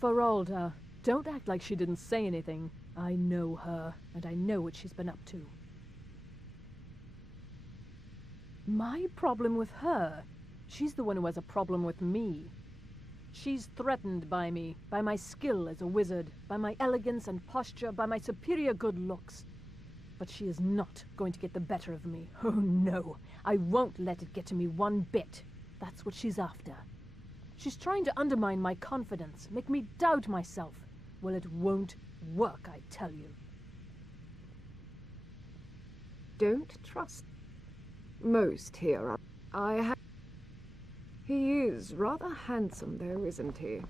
Feralda, don't act like she didn't say anything. I know her, and I know what she's been up to. My problem with her She's the one who has a problem with me. She's threatened by me, by my skill as a wizard, by my elegance and posture, by my superior good looks. But she is not going to get the better of me. Oh no, I won't let it get to me one bit. That's what she's after. She's trying to undermine my confidence, make me doubt myself. Well, it won't work, I tell you. Don't trust most here. He is rather handsome, though, isn't he?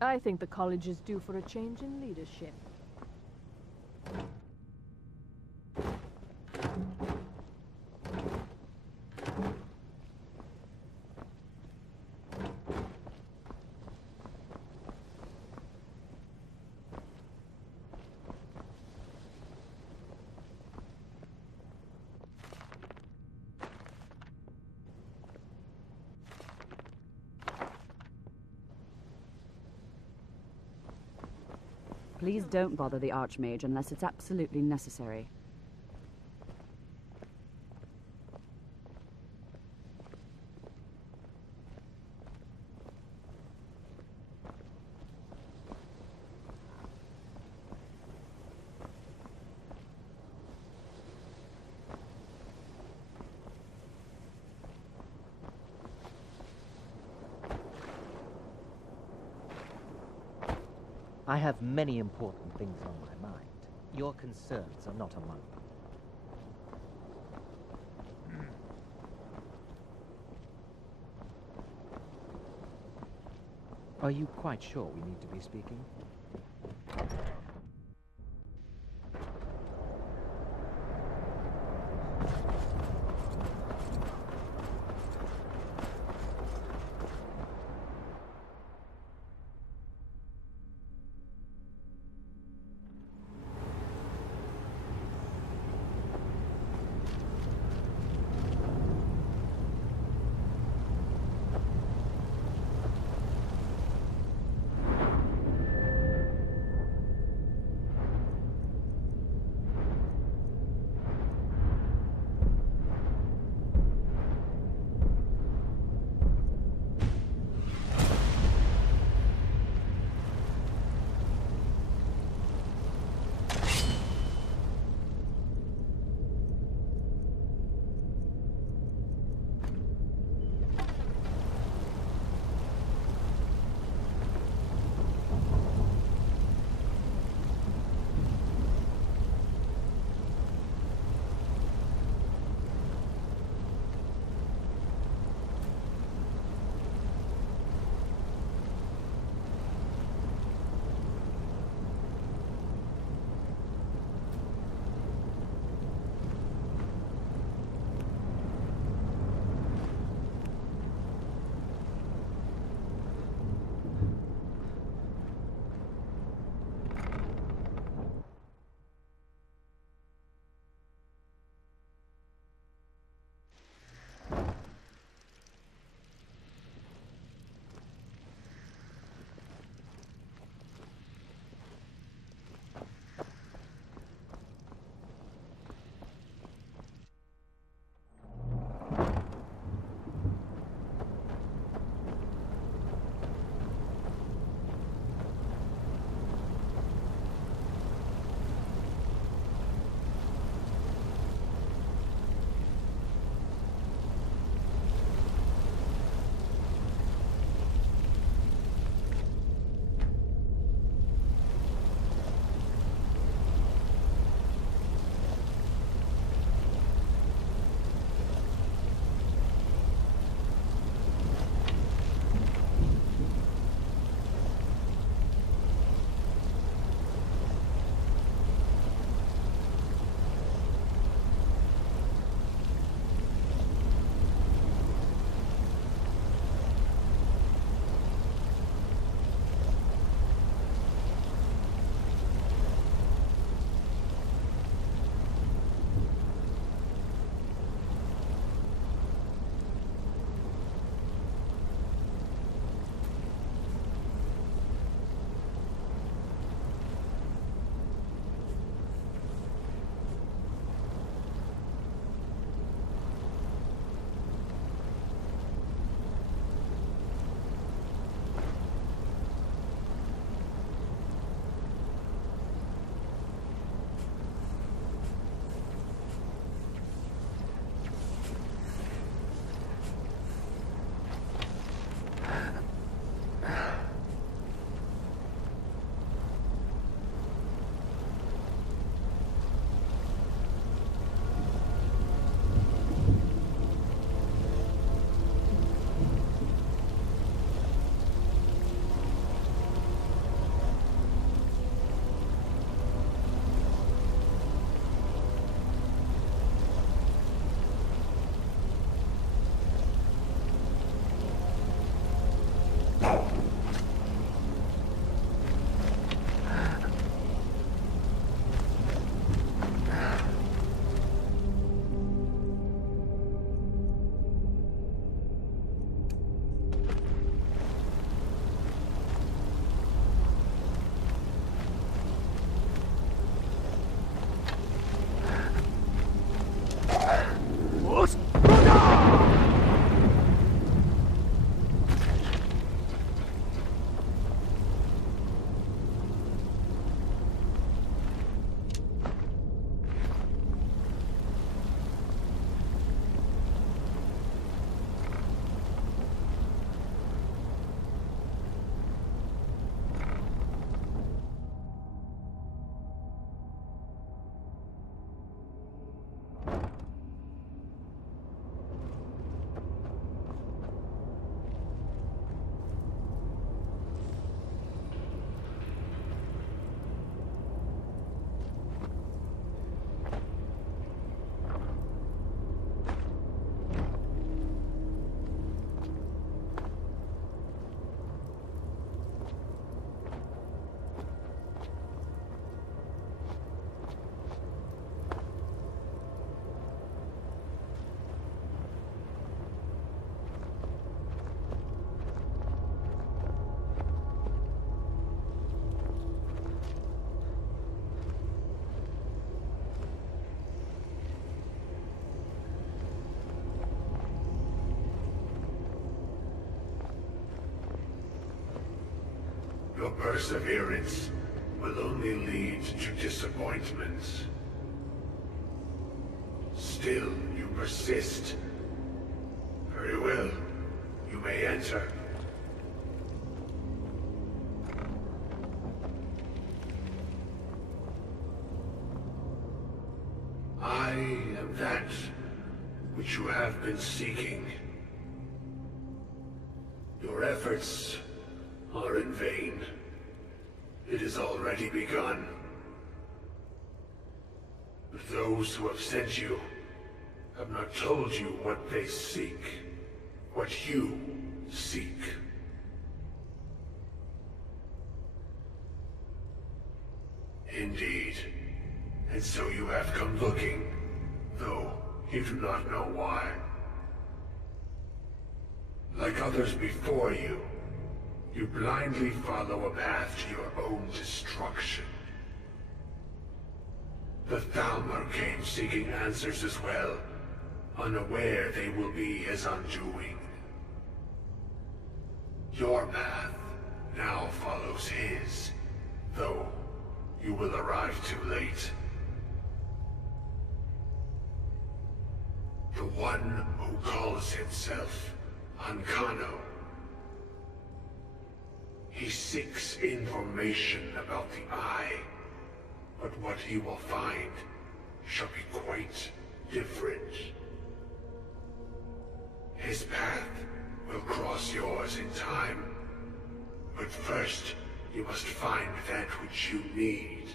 I think the college is due for a change in leadership. Please don't bother the Archmage unless it's absolutely necessary. I have many important things on my mind. Your concerns are not among them. Are you quite sure we need to be speaking? Your perseverance will only lead to disappointments. Still, you persist. Very well. You may enter. I am that which you have been seeking. Your efforts are in vain. It has already begun. But those who have sent you have not told you what they seek, what you seek. Indeed. And so you have come looking, though you do not know why. Like others before you, you blindly follow a path to your own destruction. The Thalmor came seeking answers as well, unaware they will be his undoing. Your path now follows his, though you will arrive too late. The one who calls himself Ancano. He seeks information about the Eye, but what he will find shall be quite different. His path will cross yours in time, but first you must find that which you need.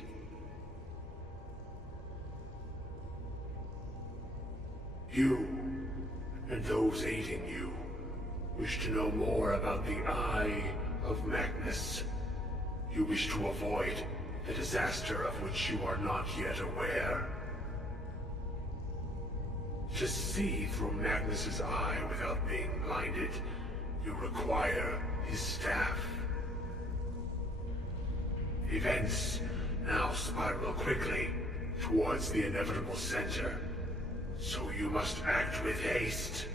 You, and those aiding you, wish to know more about the Eye of Magnus. You wish to avoid the disaster of which you are not yet aware. To see through Magnus's eye without being blinded, you require his staff. Events now spiral quickly towards the inevitable center. So you must act with haste.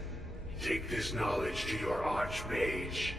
Take this knowledge to your Archmage.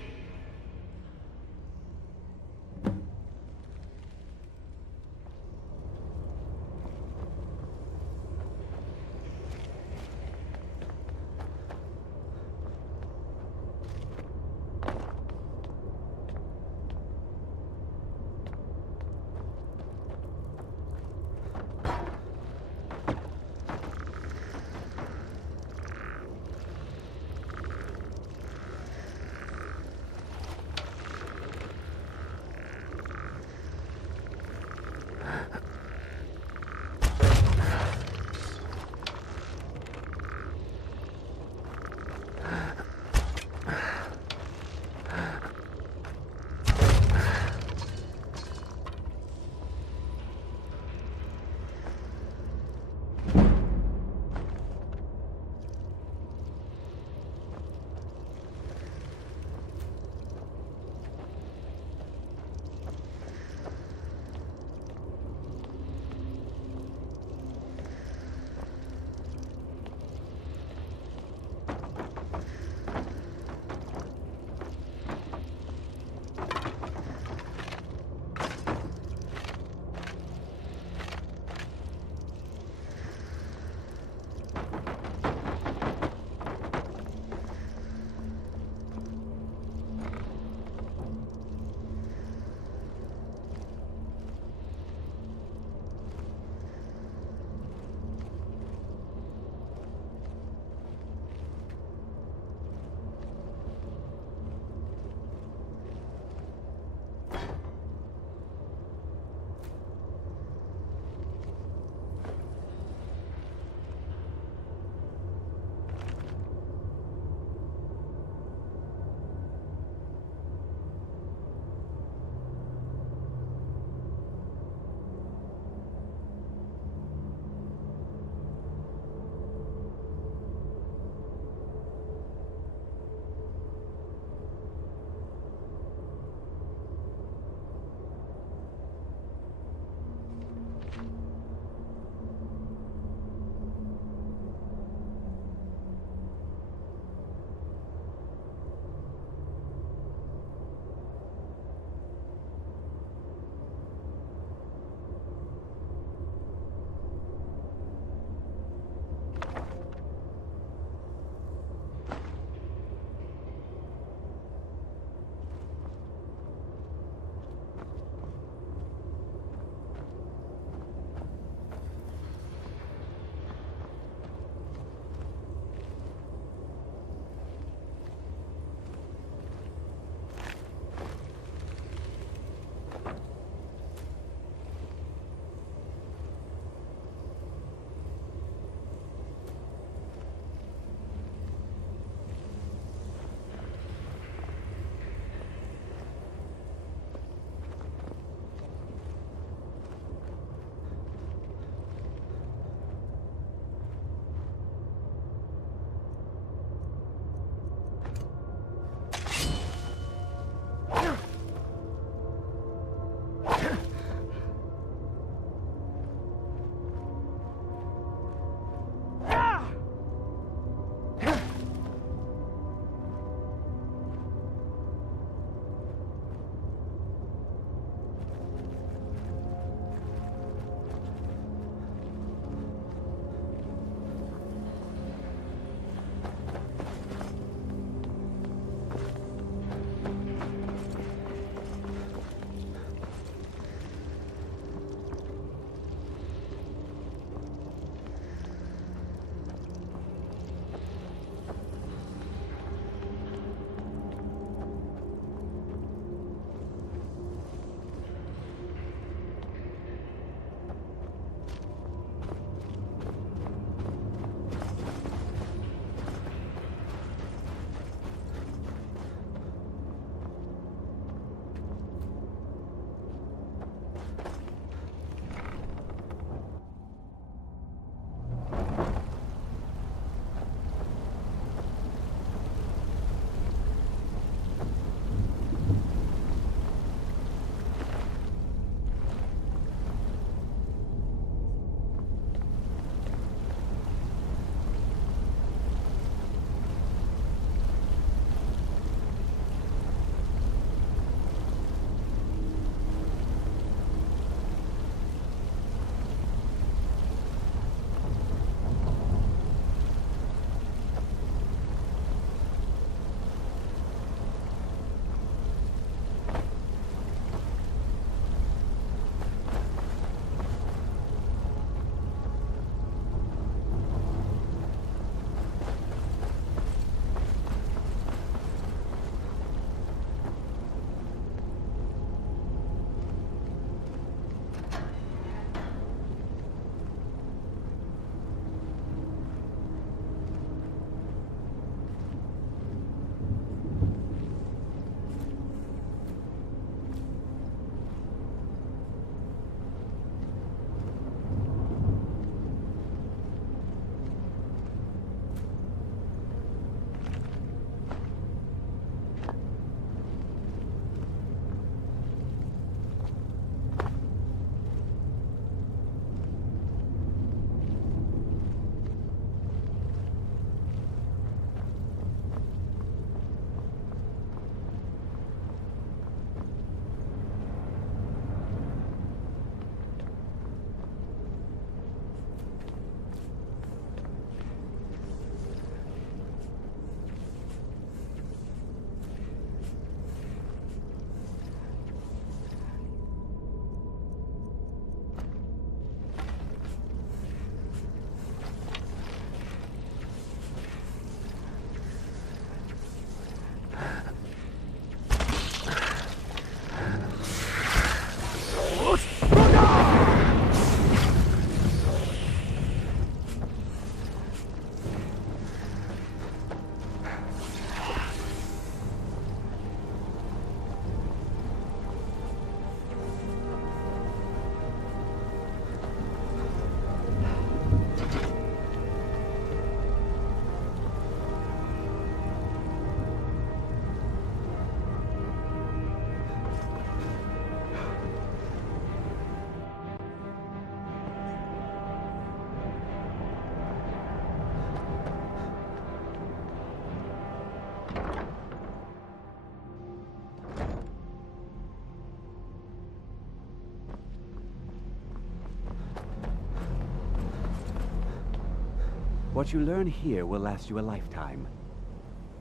What you learn here will last you a lifetime.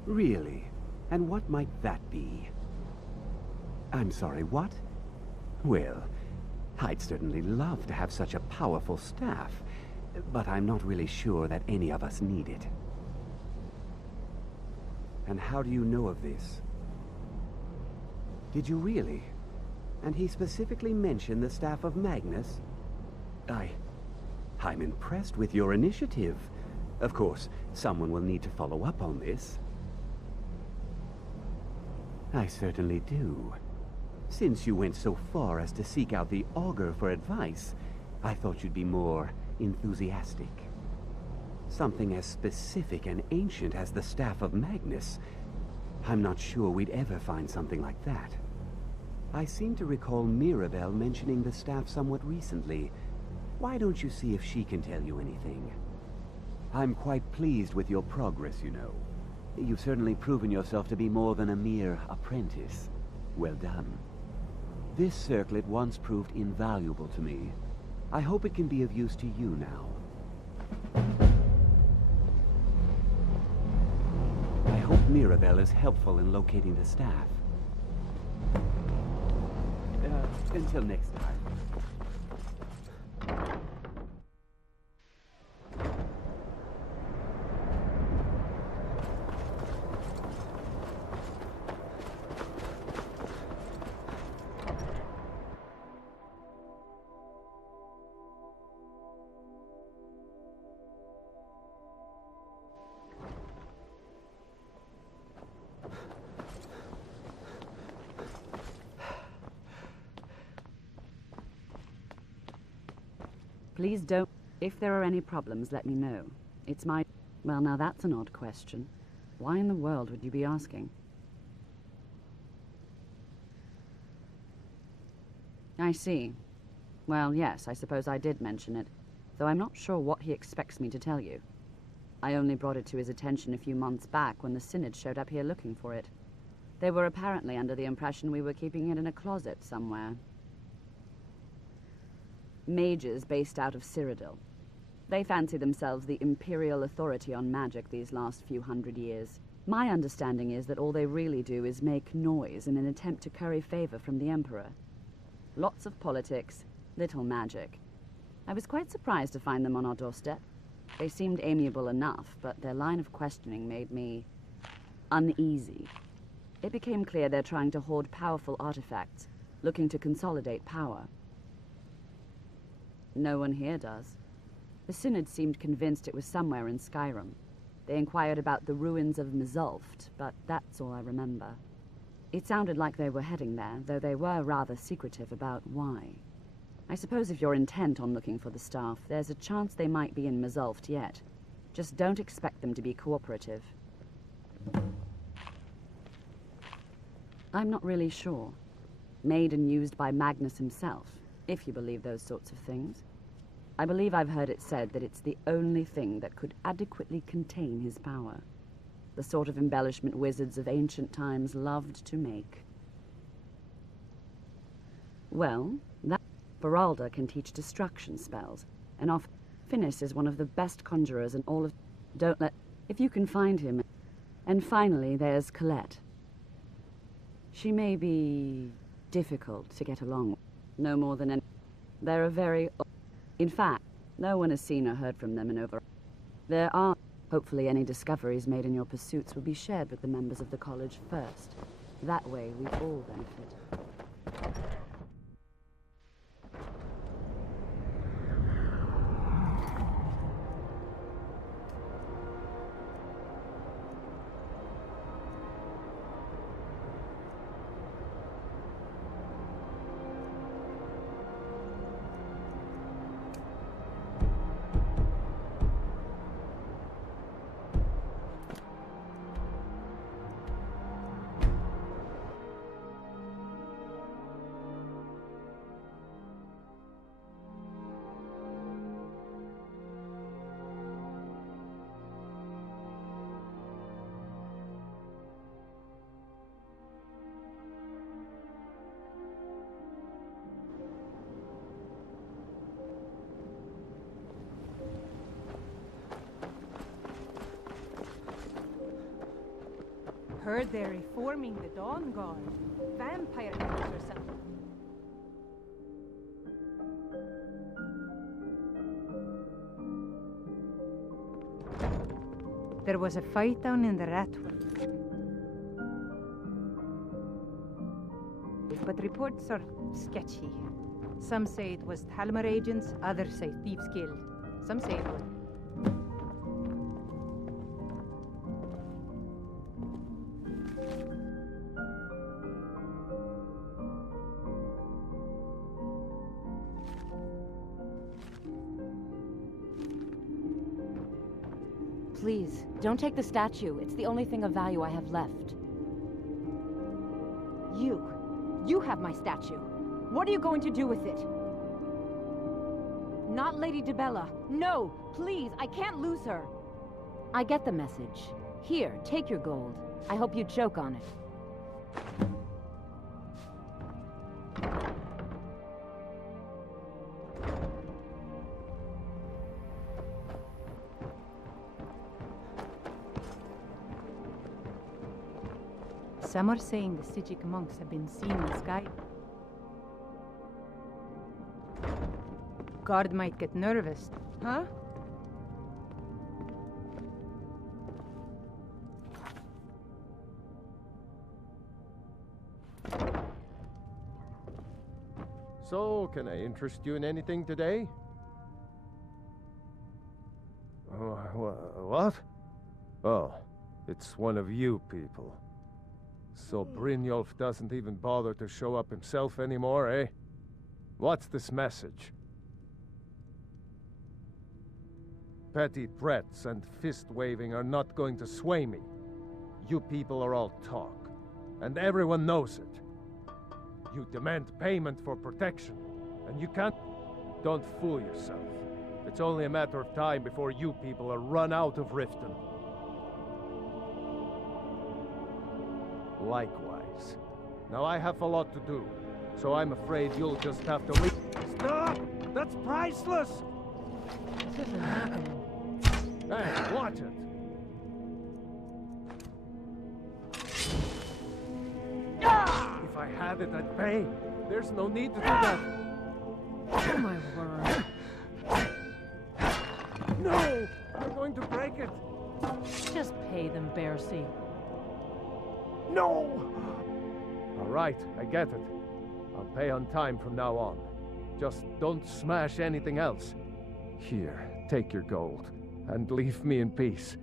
Really? And what might that be? I'm sorry, what? Well, I'd certainly love to have such a powerful staff, but I'm not really sure that any of us need it. And how do you know of this? Did you really? And he specifically mentioned the staff of Magnus? I'm impressed with your initiative. Of course, someone will need to follow up on this. I certainly do. Since you went so far as to seek out the Augur for advice, I thought you'd be more enthusiastic. Something as specific and ancient as the Staff of Magnus. I'm not sure we'd ever find something like that. I seem to recall Mirabelle mentioning the staff somewhat recently. Why don't you see if she can tell you anything? I'm quite pleased with your progress, you know. You've certainly proven yourself to be more than a mere apprentice. Well done. This circlet once proved invaluable to me. I hope it can be of use to you now. I hope Mirabelle is helpful in locating the staff. Until next time. Please don't. If there are any problems, let me know. It's my... Well, now that's an odd question. Why in the world would you be asking? I see. Well, yes, I suppose I did mention it, though I'm not sure what he expects me to tell you. I only brought it to his attention a few months back when the Synod showed up here looking for it. They were apparently under the impression we were keeping it in a closet somewhere. Mages based out of Cyrodiil. They fancy themselves the imperial authority on magic these last few hundred years. My understanding is that all they really do is make noise in an attempt to curry favor from the Emperor. Lots of politics, little magic. I was quite surprised to find them on our doorstep. They seemed amiable enough, but their line of questioning made me uneasy. It became clear they're trying to hoard powerful artifacts, looking to consolidate power. No one here does. The Synod seemed convinced it was somewhere in Skyrim. They inquired about the ruins of Mizulft, but that's all I remember. It sounded like they were heading there, though they were rather secretive about why. I suppose if you're intent on looking for the staff, there's a chance they might be in Mizulft yet. Just don't expect them to be cooperative. I'm not really sure. Made and used by Magnus himself, if you believe those sorts of things. I believe I've heard it said that it's the only thing that could adequately contain his power. The sort of embellishment wizards of ancient times loved to make. Well, that Beralda can teach destruction spells, and Finis is one of the best conjurers in all of... Don't let... If you can find him. And finally, there's Colette. She may be difficult to get along with. No more than they're a very... In fact, no one has seen or heard from them in over... There are... Hopefully any discoveries made in your pursuits will be shared with the members of the college first. That way, we all benefit. Heard they're reforming the Dawn Guard. Vampire hunters or something. There was a fight down in the Ratwell. But reports are sketchy. Some say it was Talmor agents, others say Thieves Guild. Some say it was... Please, don't take the statue. It's the only thing of value I have left. You have my statue. What are you going to do with it? Not Lady DeBella. No, please, I can't lose her. I get the message. Here, take your gold. I hope you choke on it. Some are saying the Sijic monks have been seen in Skyrim. Guard might get nervous. Huh? So, can I interest you in anything today? What? Oh, it's one of you people. So Brynjolf doesn't even bother to show up himself anymore, eh? What's this message? Petty threats and fist-waving are not going to sway me. You people are all talk, and everyone knows it. You demand payment for protection, and you can't... Don't fool yourself. It's only a matter of time before you people are run out of Riften. Likewise. Now I have a lot to do, so I'm afraid you'll just have to leave. Stop! That's priceless! This isn't happening. Hey, watch it! If I had it, I'd pay. There's no need to do that. Oh my word. No! You're going to break it! Just pay them, Bercy. No! All right, I get it. I'll pay on time from now on. Just don't smash anything else. Here, take your gold, and leave me in peace.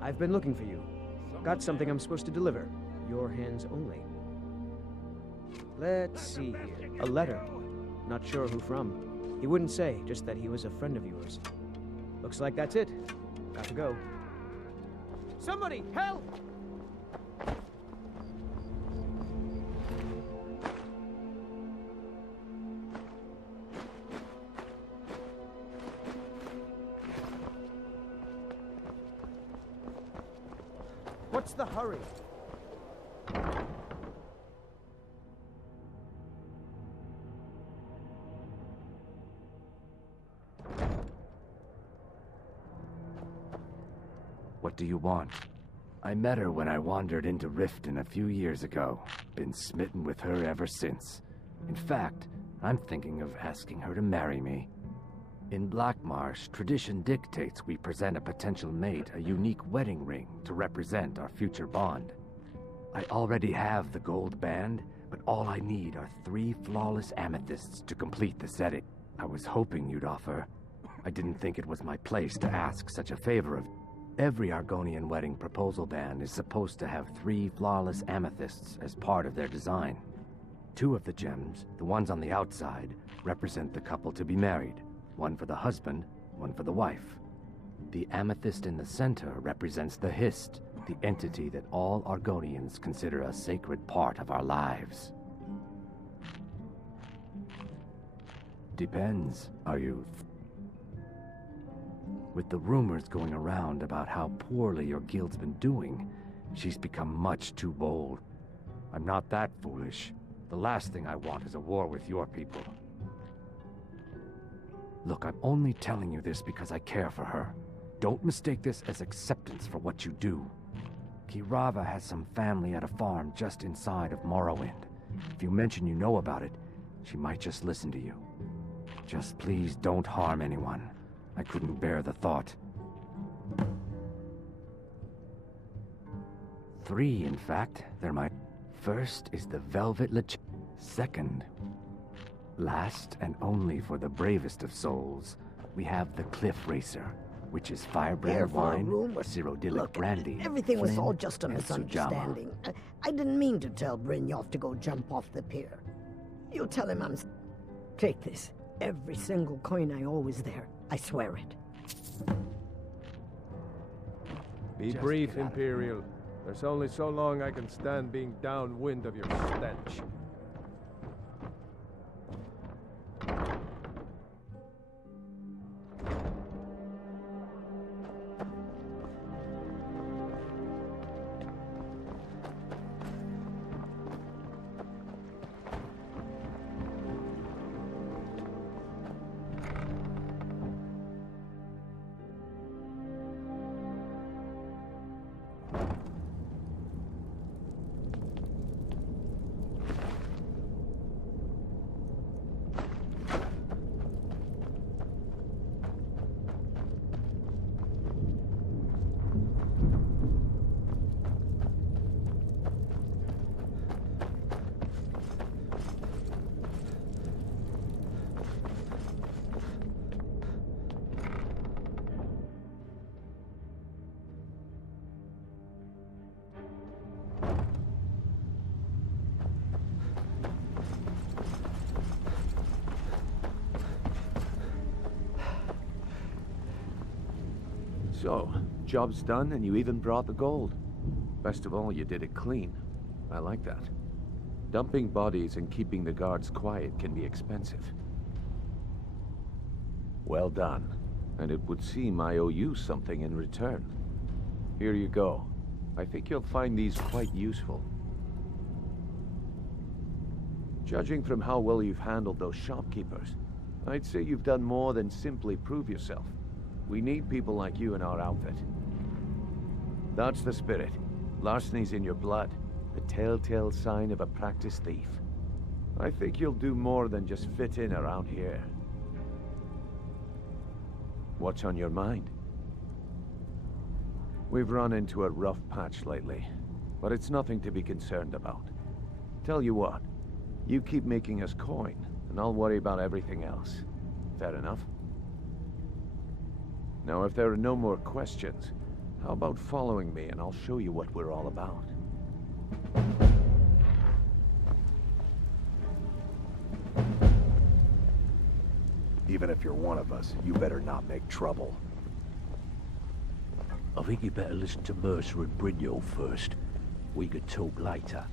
I've been looking for you. Got something I'm supposed to deliver. Your hands only. Let's see here. A letter. Not sure who from. He wouldn't say, just that he was a friend of yours. Looks like that's it. Got to go. Somebody, help! What's the hurry? What do you want? I met her when I wandered into Riften a few years ago. Been smitten with her ever since. In fact, I'm thinking of asking her to marry me. In Blackmarsh, tradition dictates we present a potential mate a unique wedding ring to represent our future bond. I already have the gold band, but all I need are 3 flawless amethysts to complete the setting. I was hoping you'd offer. I didn't think it was my place to ask such a favor of... Every Argonian wedding proposal band is supposed to have 3 flawless amethysts as part of their design. 2 of the gems, the ones on the outside, represent the couple to be married. One for the husband, one for the wife. The amethyst in the center represents the Hist, the entity that all Argonians consider a sacred part of our lives. Depends, are you... With the rumors going around about how poorly your guild's been doing, she's become much too bold. I'm not that foolish. The last thing I want is a war with your people. Look, I'm only telling you this because I care for her. Don't mistake this as acceptance for what you do. Kirava has some family at a farm just inside of Morrowind. If you mention you know about it, she might just listen to you. Just please don't harm anyone. I couldn't bear the thought. 3, in fact. They're my... First is the Velvet Lich. Second, last and only for the bravest of souls, we have the Cliff Racer, which is firebrand wine, Cyrodiilic brandy. Everything was Flynn, all just a and misunderstanding. I didn't mean to tell Brynjolf to go jump off the pier. You tell him I'm... Take this. Every single coin I owe is there. I swear it. Be brief, Imperial. There's only so long I can stand being downwind of your stench. So, job's done and you even brought the gold. Best of all, you did it clean. I like that. Dumping bodies and keeping the guards quiet can be expensive. Well done. And it would seem I owe you something in return. Here you go. I think you'll find these quite useful. Judging from how well you've handled those shopkeepers, I'd say you've done more than simply prove yourself. We need people like you in our outfit. That's the spirit. Larceny's in your blood. The telltale sign of a practiced thief. I think you'll do more than just fit in around here. What's on your mind? We've run into a rough patch lately, but it's nothing to be concerned about. Tell you what, you keep making us coin, and I'll worry about everything else. Fair enough? Now, if there are no more questions, how about following me and I'll show you what we're all about. Even if you're one of us, you better not make trouble. I think you better listen to Mercer and Brynjolf first. We could talk later.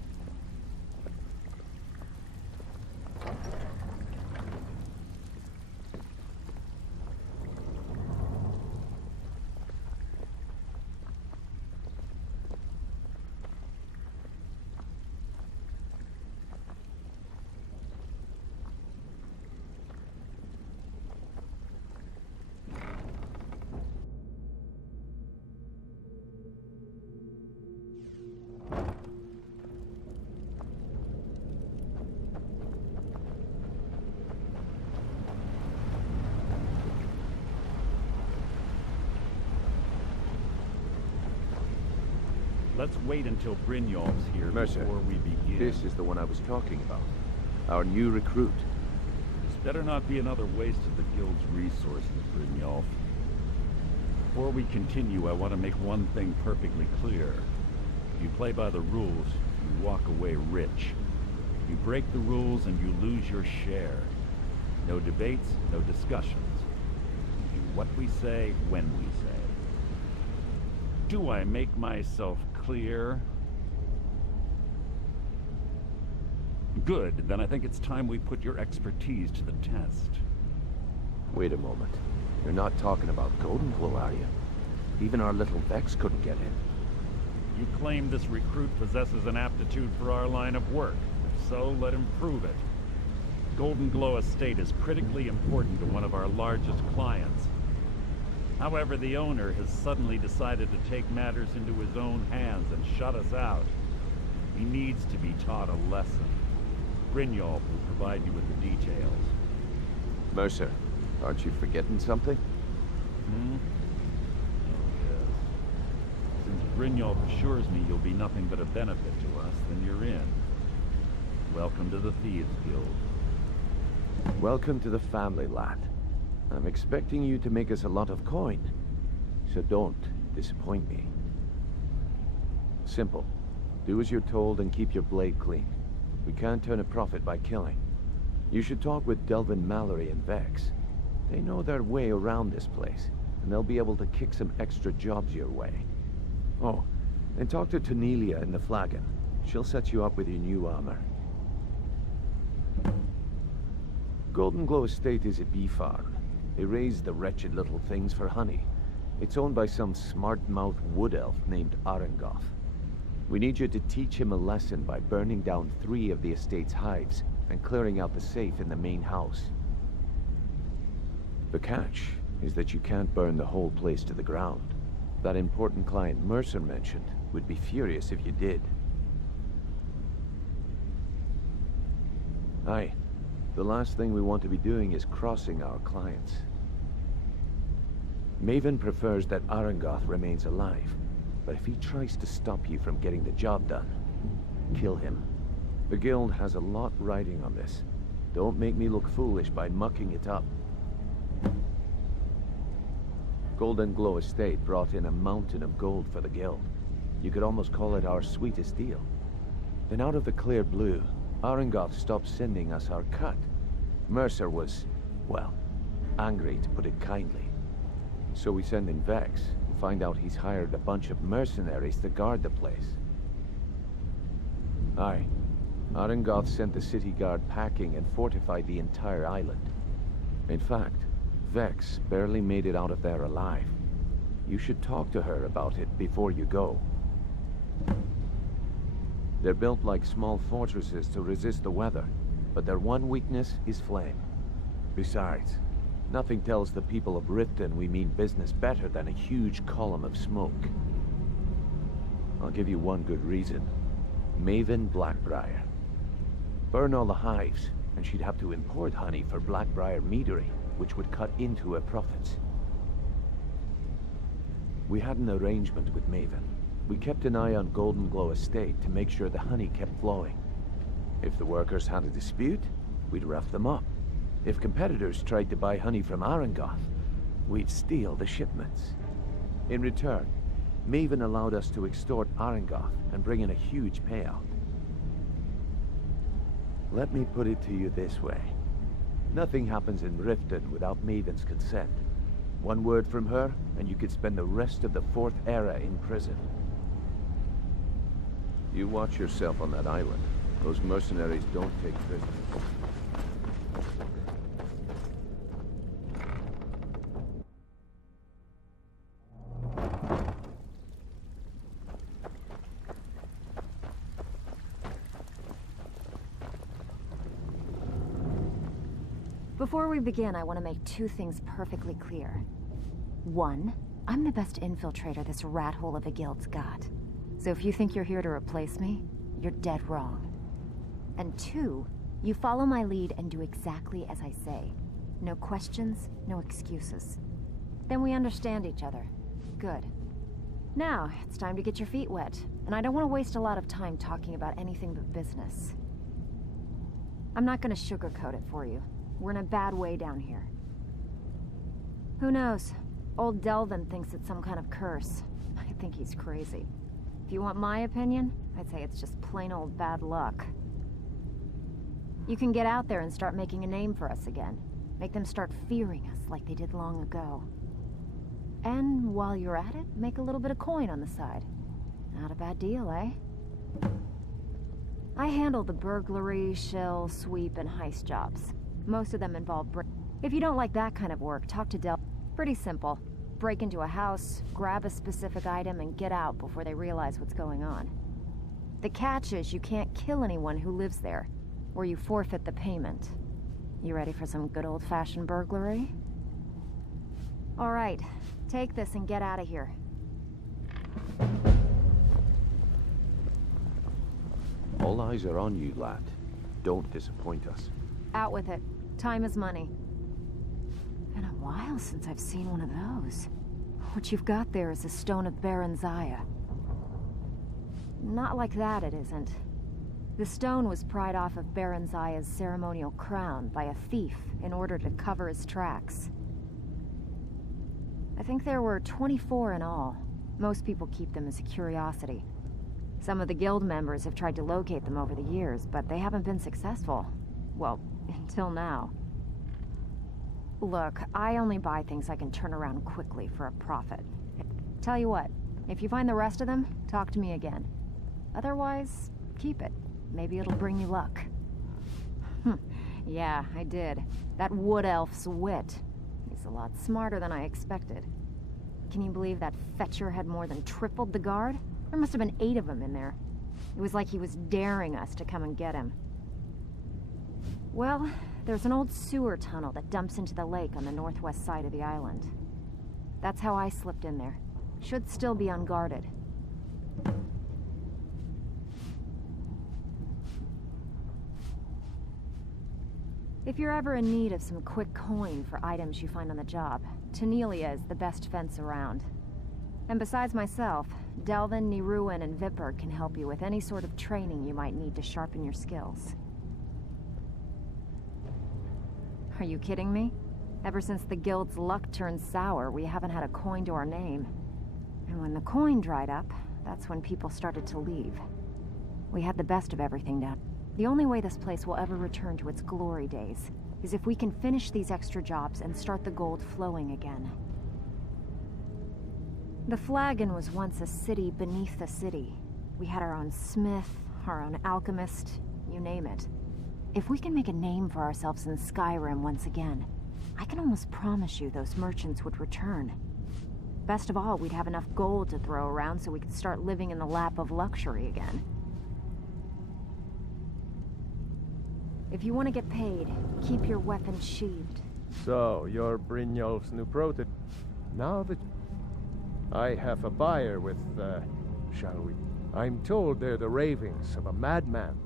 Let's wait until Brynjolf's here Mercer, before we begin. This is the one I was talking about. Our new recruit. This better not be another waste of the guild's resources, Brynjolf. Before we continue, I want to make one thing perfectly clear. If you play by the rules, you walk away rich. You break the rules and you lose your share. No debates, no discussions. We do what we say, when we say. Do I make myself clear? Good, then I think it's time we put your expertise to the test. Wait a moment. You're not talking about Goldenflow, are you? Even our little Vex couldn't get in. You claim this recruit possesses an aptitude for our line of work. If so let him prove it. Golden Glow Estate is critically important to one of our largest clients. However, the owner has suddenly decided to take matters into his own hands and shut us out. He needs to be taught a lesson. Brynjolf will provide you with the details. Mercer, aren't you forgetting something? Hmm? Oh, yes. Since Brynjolf assures me you'll be nothing but a benefit to us, then you're in. Welcome to the Thieves Guild. Welcome to the family, lad. I'm expecting you to make us a lot of coin, so don't disappoint me. Simple. Do as you're told and keep your blade clean. We can't turn a profit by killing. You should talk with Delvin Mallory and Vex. They know their way around this place, and they'll be able to kick some extra jobs your way. Oh, and talk to Tanelia in the Flagon. She'll set you up with your new armor. Golden Glow Estate is a bee farm. They raise the wretched little things for honey. It's owned by some smart-mouthed wood elf named Arengoth. We need you to teach him a lesson by burning down 3 of the estate's hives and clearing out the safe in the main house. The catch is that you can't burn the whole place to the ground. That important client Mercer mentioned would be furious if you did. Aye. The last thing we want to be doing is crossing our clients. Maven prefers that Arengoth remains alive, but if he tries to stop you from getting the job done, kill him. The guild has a lot riding on this. Don't make me look foolish by mucking it up. Golden Glow Estate brought in a mountain of gold for the guild. You could almost call it our sweetest deal. Then out of the clear blue, Arengoth stopped sending us our cut. Mercer was, well, angry to put it kindly. So we send in Vex and find out he's hired a bunch of mercenaries to guard the place. Aye. Arengoth sent the city guard packing and fortified the entire island. In fact, Vex barely made it out of there alive. You should talk to her about it before you go. They're built like small fortresses to resist the weather, but their one weakness is flame. Besides, nothing tells the people of Riften we mean business better than a huge column of smoke. I'll give you one good reason. Maven Blackbriar. Burn all the hives, and she'd have to import honey for Blackbriar meadery, which would cut into her profits. We had an arrangement with Maven. We kept an eye on Golden Glow Estate to make sure the honey kept flowing. If the workers had a dispute, we'd rough them up. If competitors tried to buy honey from Arengoth, we'd steal the shipments. In return, Maven allowed us to extort Arengoth and bring in a huge payout. Let me put it to you this way. Nothing happens in Riften without Maven's consent. One word from her, and you could spend the rest of the 4th era in prison. You watch yourself on that island. Those mercenaries don't take prisoners. Before we begin, I want to make 2 things perfectly clear. 1, I'm the best infiltrator this rat hole of a guild's got. So if you think you're here to replace me, you're dead wrong. And 2, you follow my lead and do exactly as I say. No questions, no excuses. Then we understand each other. Good. Now, it's time to get your feet wet, and I don't want to waste a lot of time talking about anything but business. I'm not going to sugarcoat it for you. We're in a bad way down here. Who knows? Old Delvin thinks it's some kind of curse. I think he's crazy. If you want my opinion, I'd say it's just plain old bad luck. You can get out there and start making a name for us again. Make them start fearing us like they did long ago. And while you're at it, make a little bit of coin on the side. Not a bad deal, eh? I handle the burglary, shell, sweep, and heist jobs. Most of them involve If you don't like that kind of work, talk to Del. Pretty simple. Break into a house, grab a specific item, and get out before they realize what's going on. The catch is you can't kill anyone who lives there. or you forfeit the payment. You ready for some good old-fashioned burglary? All right, take this and get out of here. All eyes are on you, lad. Don't disappoint us. Out with it. Time is money. Been a while since I've seen one of those. What you've got there is a stone of Baron Zaya. Not like that, it isn't. The stone was pried off of Baron Zaya's ceremonial crown by a thief in order to cover his tracks. I think there were 24 in all. Most people keep them as a curiosity. Some of the guild members have tried to locate them over the years, but they haven't been successful. Well, until now. Look, I only buy things I can turn around quickly for a profit. Tell you what, if you find the rest of them, talk to me again. Otherwise, keep it. Maybe it'll bring you luck. Yeah, I did. That wood elf's wit. He's a lot smarter than I expected. Can you believe that fetcher had more than tripled the guard? There must have been 8 of them in there. It was like he was daring us to come and get him. Well, there's an old sewer tunnel that dumps into the lake on the northwest side of the island. That's how I slipped in there. Should still be unguarded. If you're ever in need of some quick coin for items you find on the job, Tanelia is the best fence around. And besides myself, Delvin, Niruin, and Vipper can help you with any sort of training you might need to sharpen your skills. Are you kidding me? Ever since the guild's luck turned sour, we haven't had a coin to our name. And when the coin dried up, that's when people started to leave. We had the best of everything down. The only way this place will ever return to its glory days is if we can finish these extra jobs and start the gold flowing again. The Flagon was once a city beneath the city. We had our own smith, our own alchemist, you name it. If we can make a name for ourselves in Skyrim once again, I can almost promise you those merchants would return. Best of all, we'd have enough gold to throw around so we could start living in the lap of luxury again. If you want to get paid, keep your weapons sheathed. So, you're Brynjolf's new prototype. Now that I have a buyer with, shall we? I'm told they're the ravings of a madman,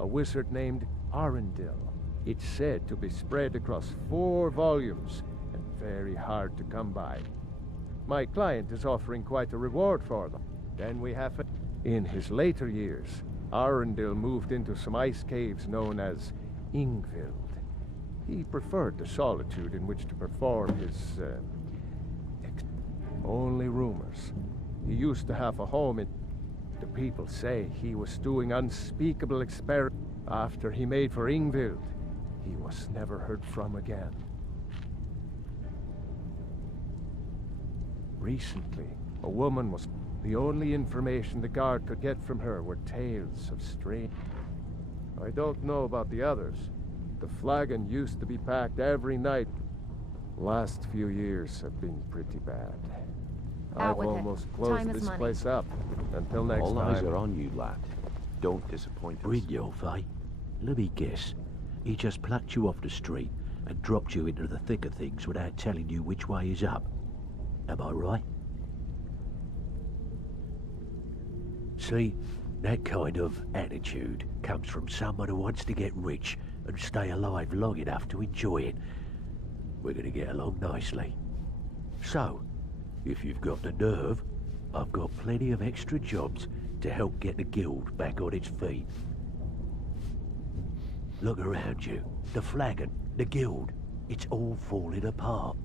a wizard named Arundel. It's said to be spread across 4 volumes and very hard to come by. My client is offering quite a reward for them. Then we have it. In his later years, Arundel moved into some ice caves known as Ingvild. He preferred the solitude in which to perform his, only rumors. He used to have a home in... The people say he was doing unspeakable experiments. After he made for Ingvild, he was never heard from again. Recently, a woman was... The only information the guard could get from her were tales of strange... I don't know about the others. The Flagon used to be packed every night. Last few years have been pretty bad. I've almost closed this place up. Until next time. All eyes are on you, lad. Don't disappoint us. Brynjolf, eh? Let me guess. He just plucked you off the street and dropped you into the thick of things without telling you which way is up. Am I right? See, that kind of attitude comes from someone who wants to get rich and stay alive long enough to enjoy it. We're going to get along nicely. So, if you've got the nerve, I've got plenty of extra jobs to help get the guild back on its feet. Look around you. The Flagon, the guild, it's all falling apart.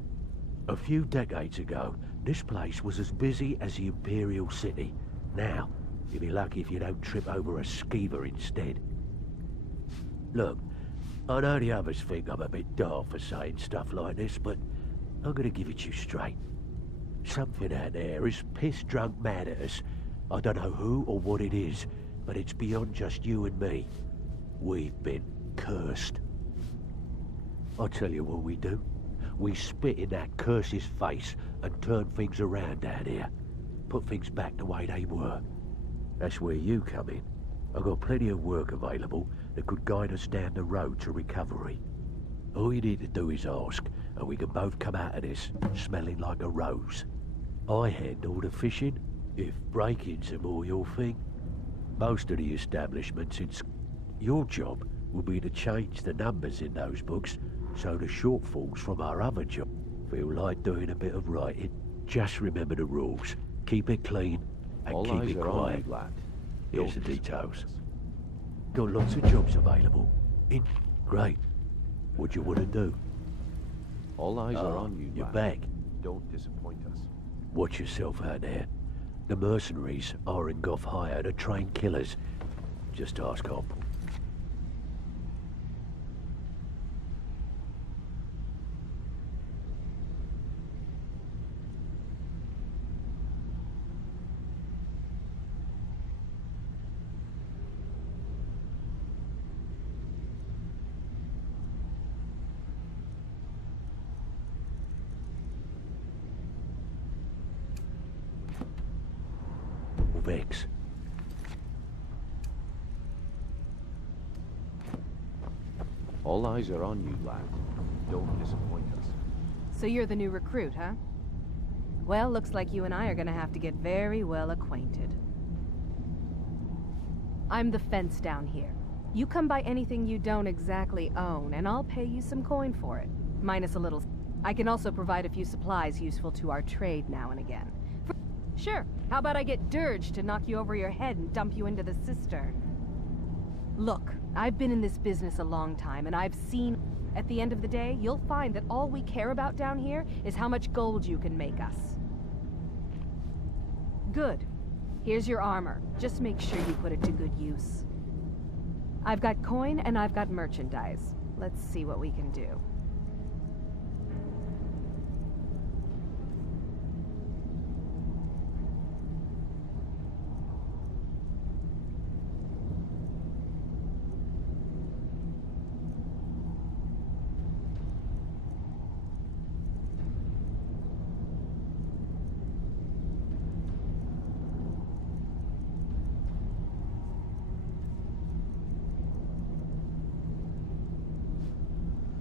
A few decades ago, this place was as busy as the Imperial City. Now, you'll be lucky if you don't trip over a skeever instead. Look, I know the others think I'm a bit daft for saying stuff like this, but I'm gonna give it to you straight. Something out there is piss-drunk mad at us. I don't know who or what it is, but it's beyond just you and me. We've been cursed. I'll tell you what we do. We spit in that curse's face and turn things around down here. Put things back the way they were. That's where you come in. I've got plenty of work available that could guide us down the road to recovery. All you need to do is ask, and we can both come out of this smelling like a rose. I handle the fishing, if break-ins are more your thing. Most of the establishments in your job will be to change the numbers in those books so the shortfalls from our other job feel like doing a bit of writing. Just remember the rules. Keep it clean and All keep eyes it are on you, quiet. lad. Here's the Don't details. Got lots of jobs available. Great. What do you want to do? All eyes are on you, You're lad. back. Don't disappoint us. Watch yourself out there. The mercenaries are in Goth hire to train killers. Just ask Hop. Vex. All eyes are on you, lad. Don't disappoint us. So you're the new recruit, huh? Well, looks like you and I are gonna have to get very well acquainted. I'm the fence down here. You come by anything you don't exactly own, and I'll pay you some coin for it. Minus a little... I can also provide a few supplies useful to our trade now and again. Sure, how about I get Dirge to knock you over your head and dump you into the cistern? Look, I've been in this business a long time, and I've seen... At the end of the day, you'll find that all we care about down here is how much gold you can make us. Good. Here's your armor. Just make sure you put it to good use. I've got coin and I've got merchandise. Let's see what we can do.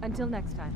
Until next time.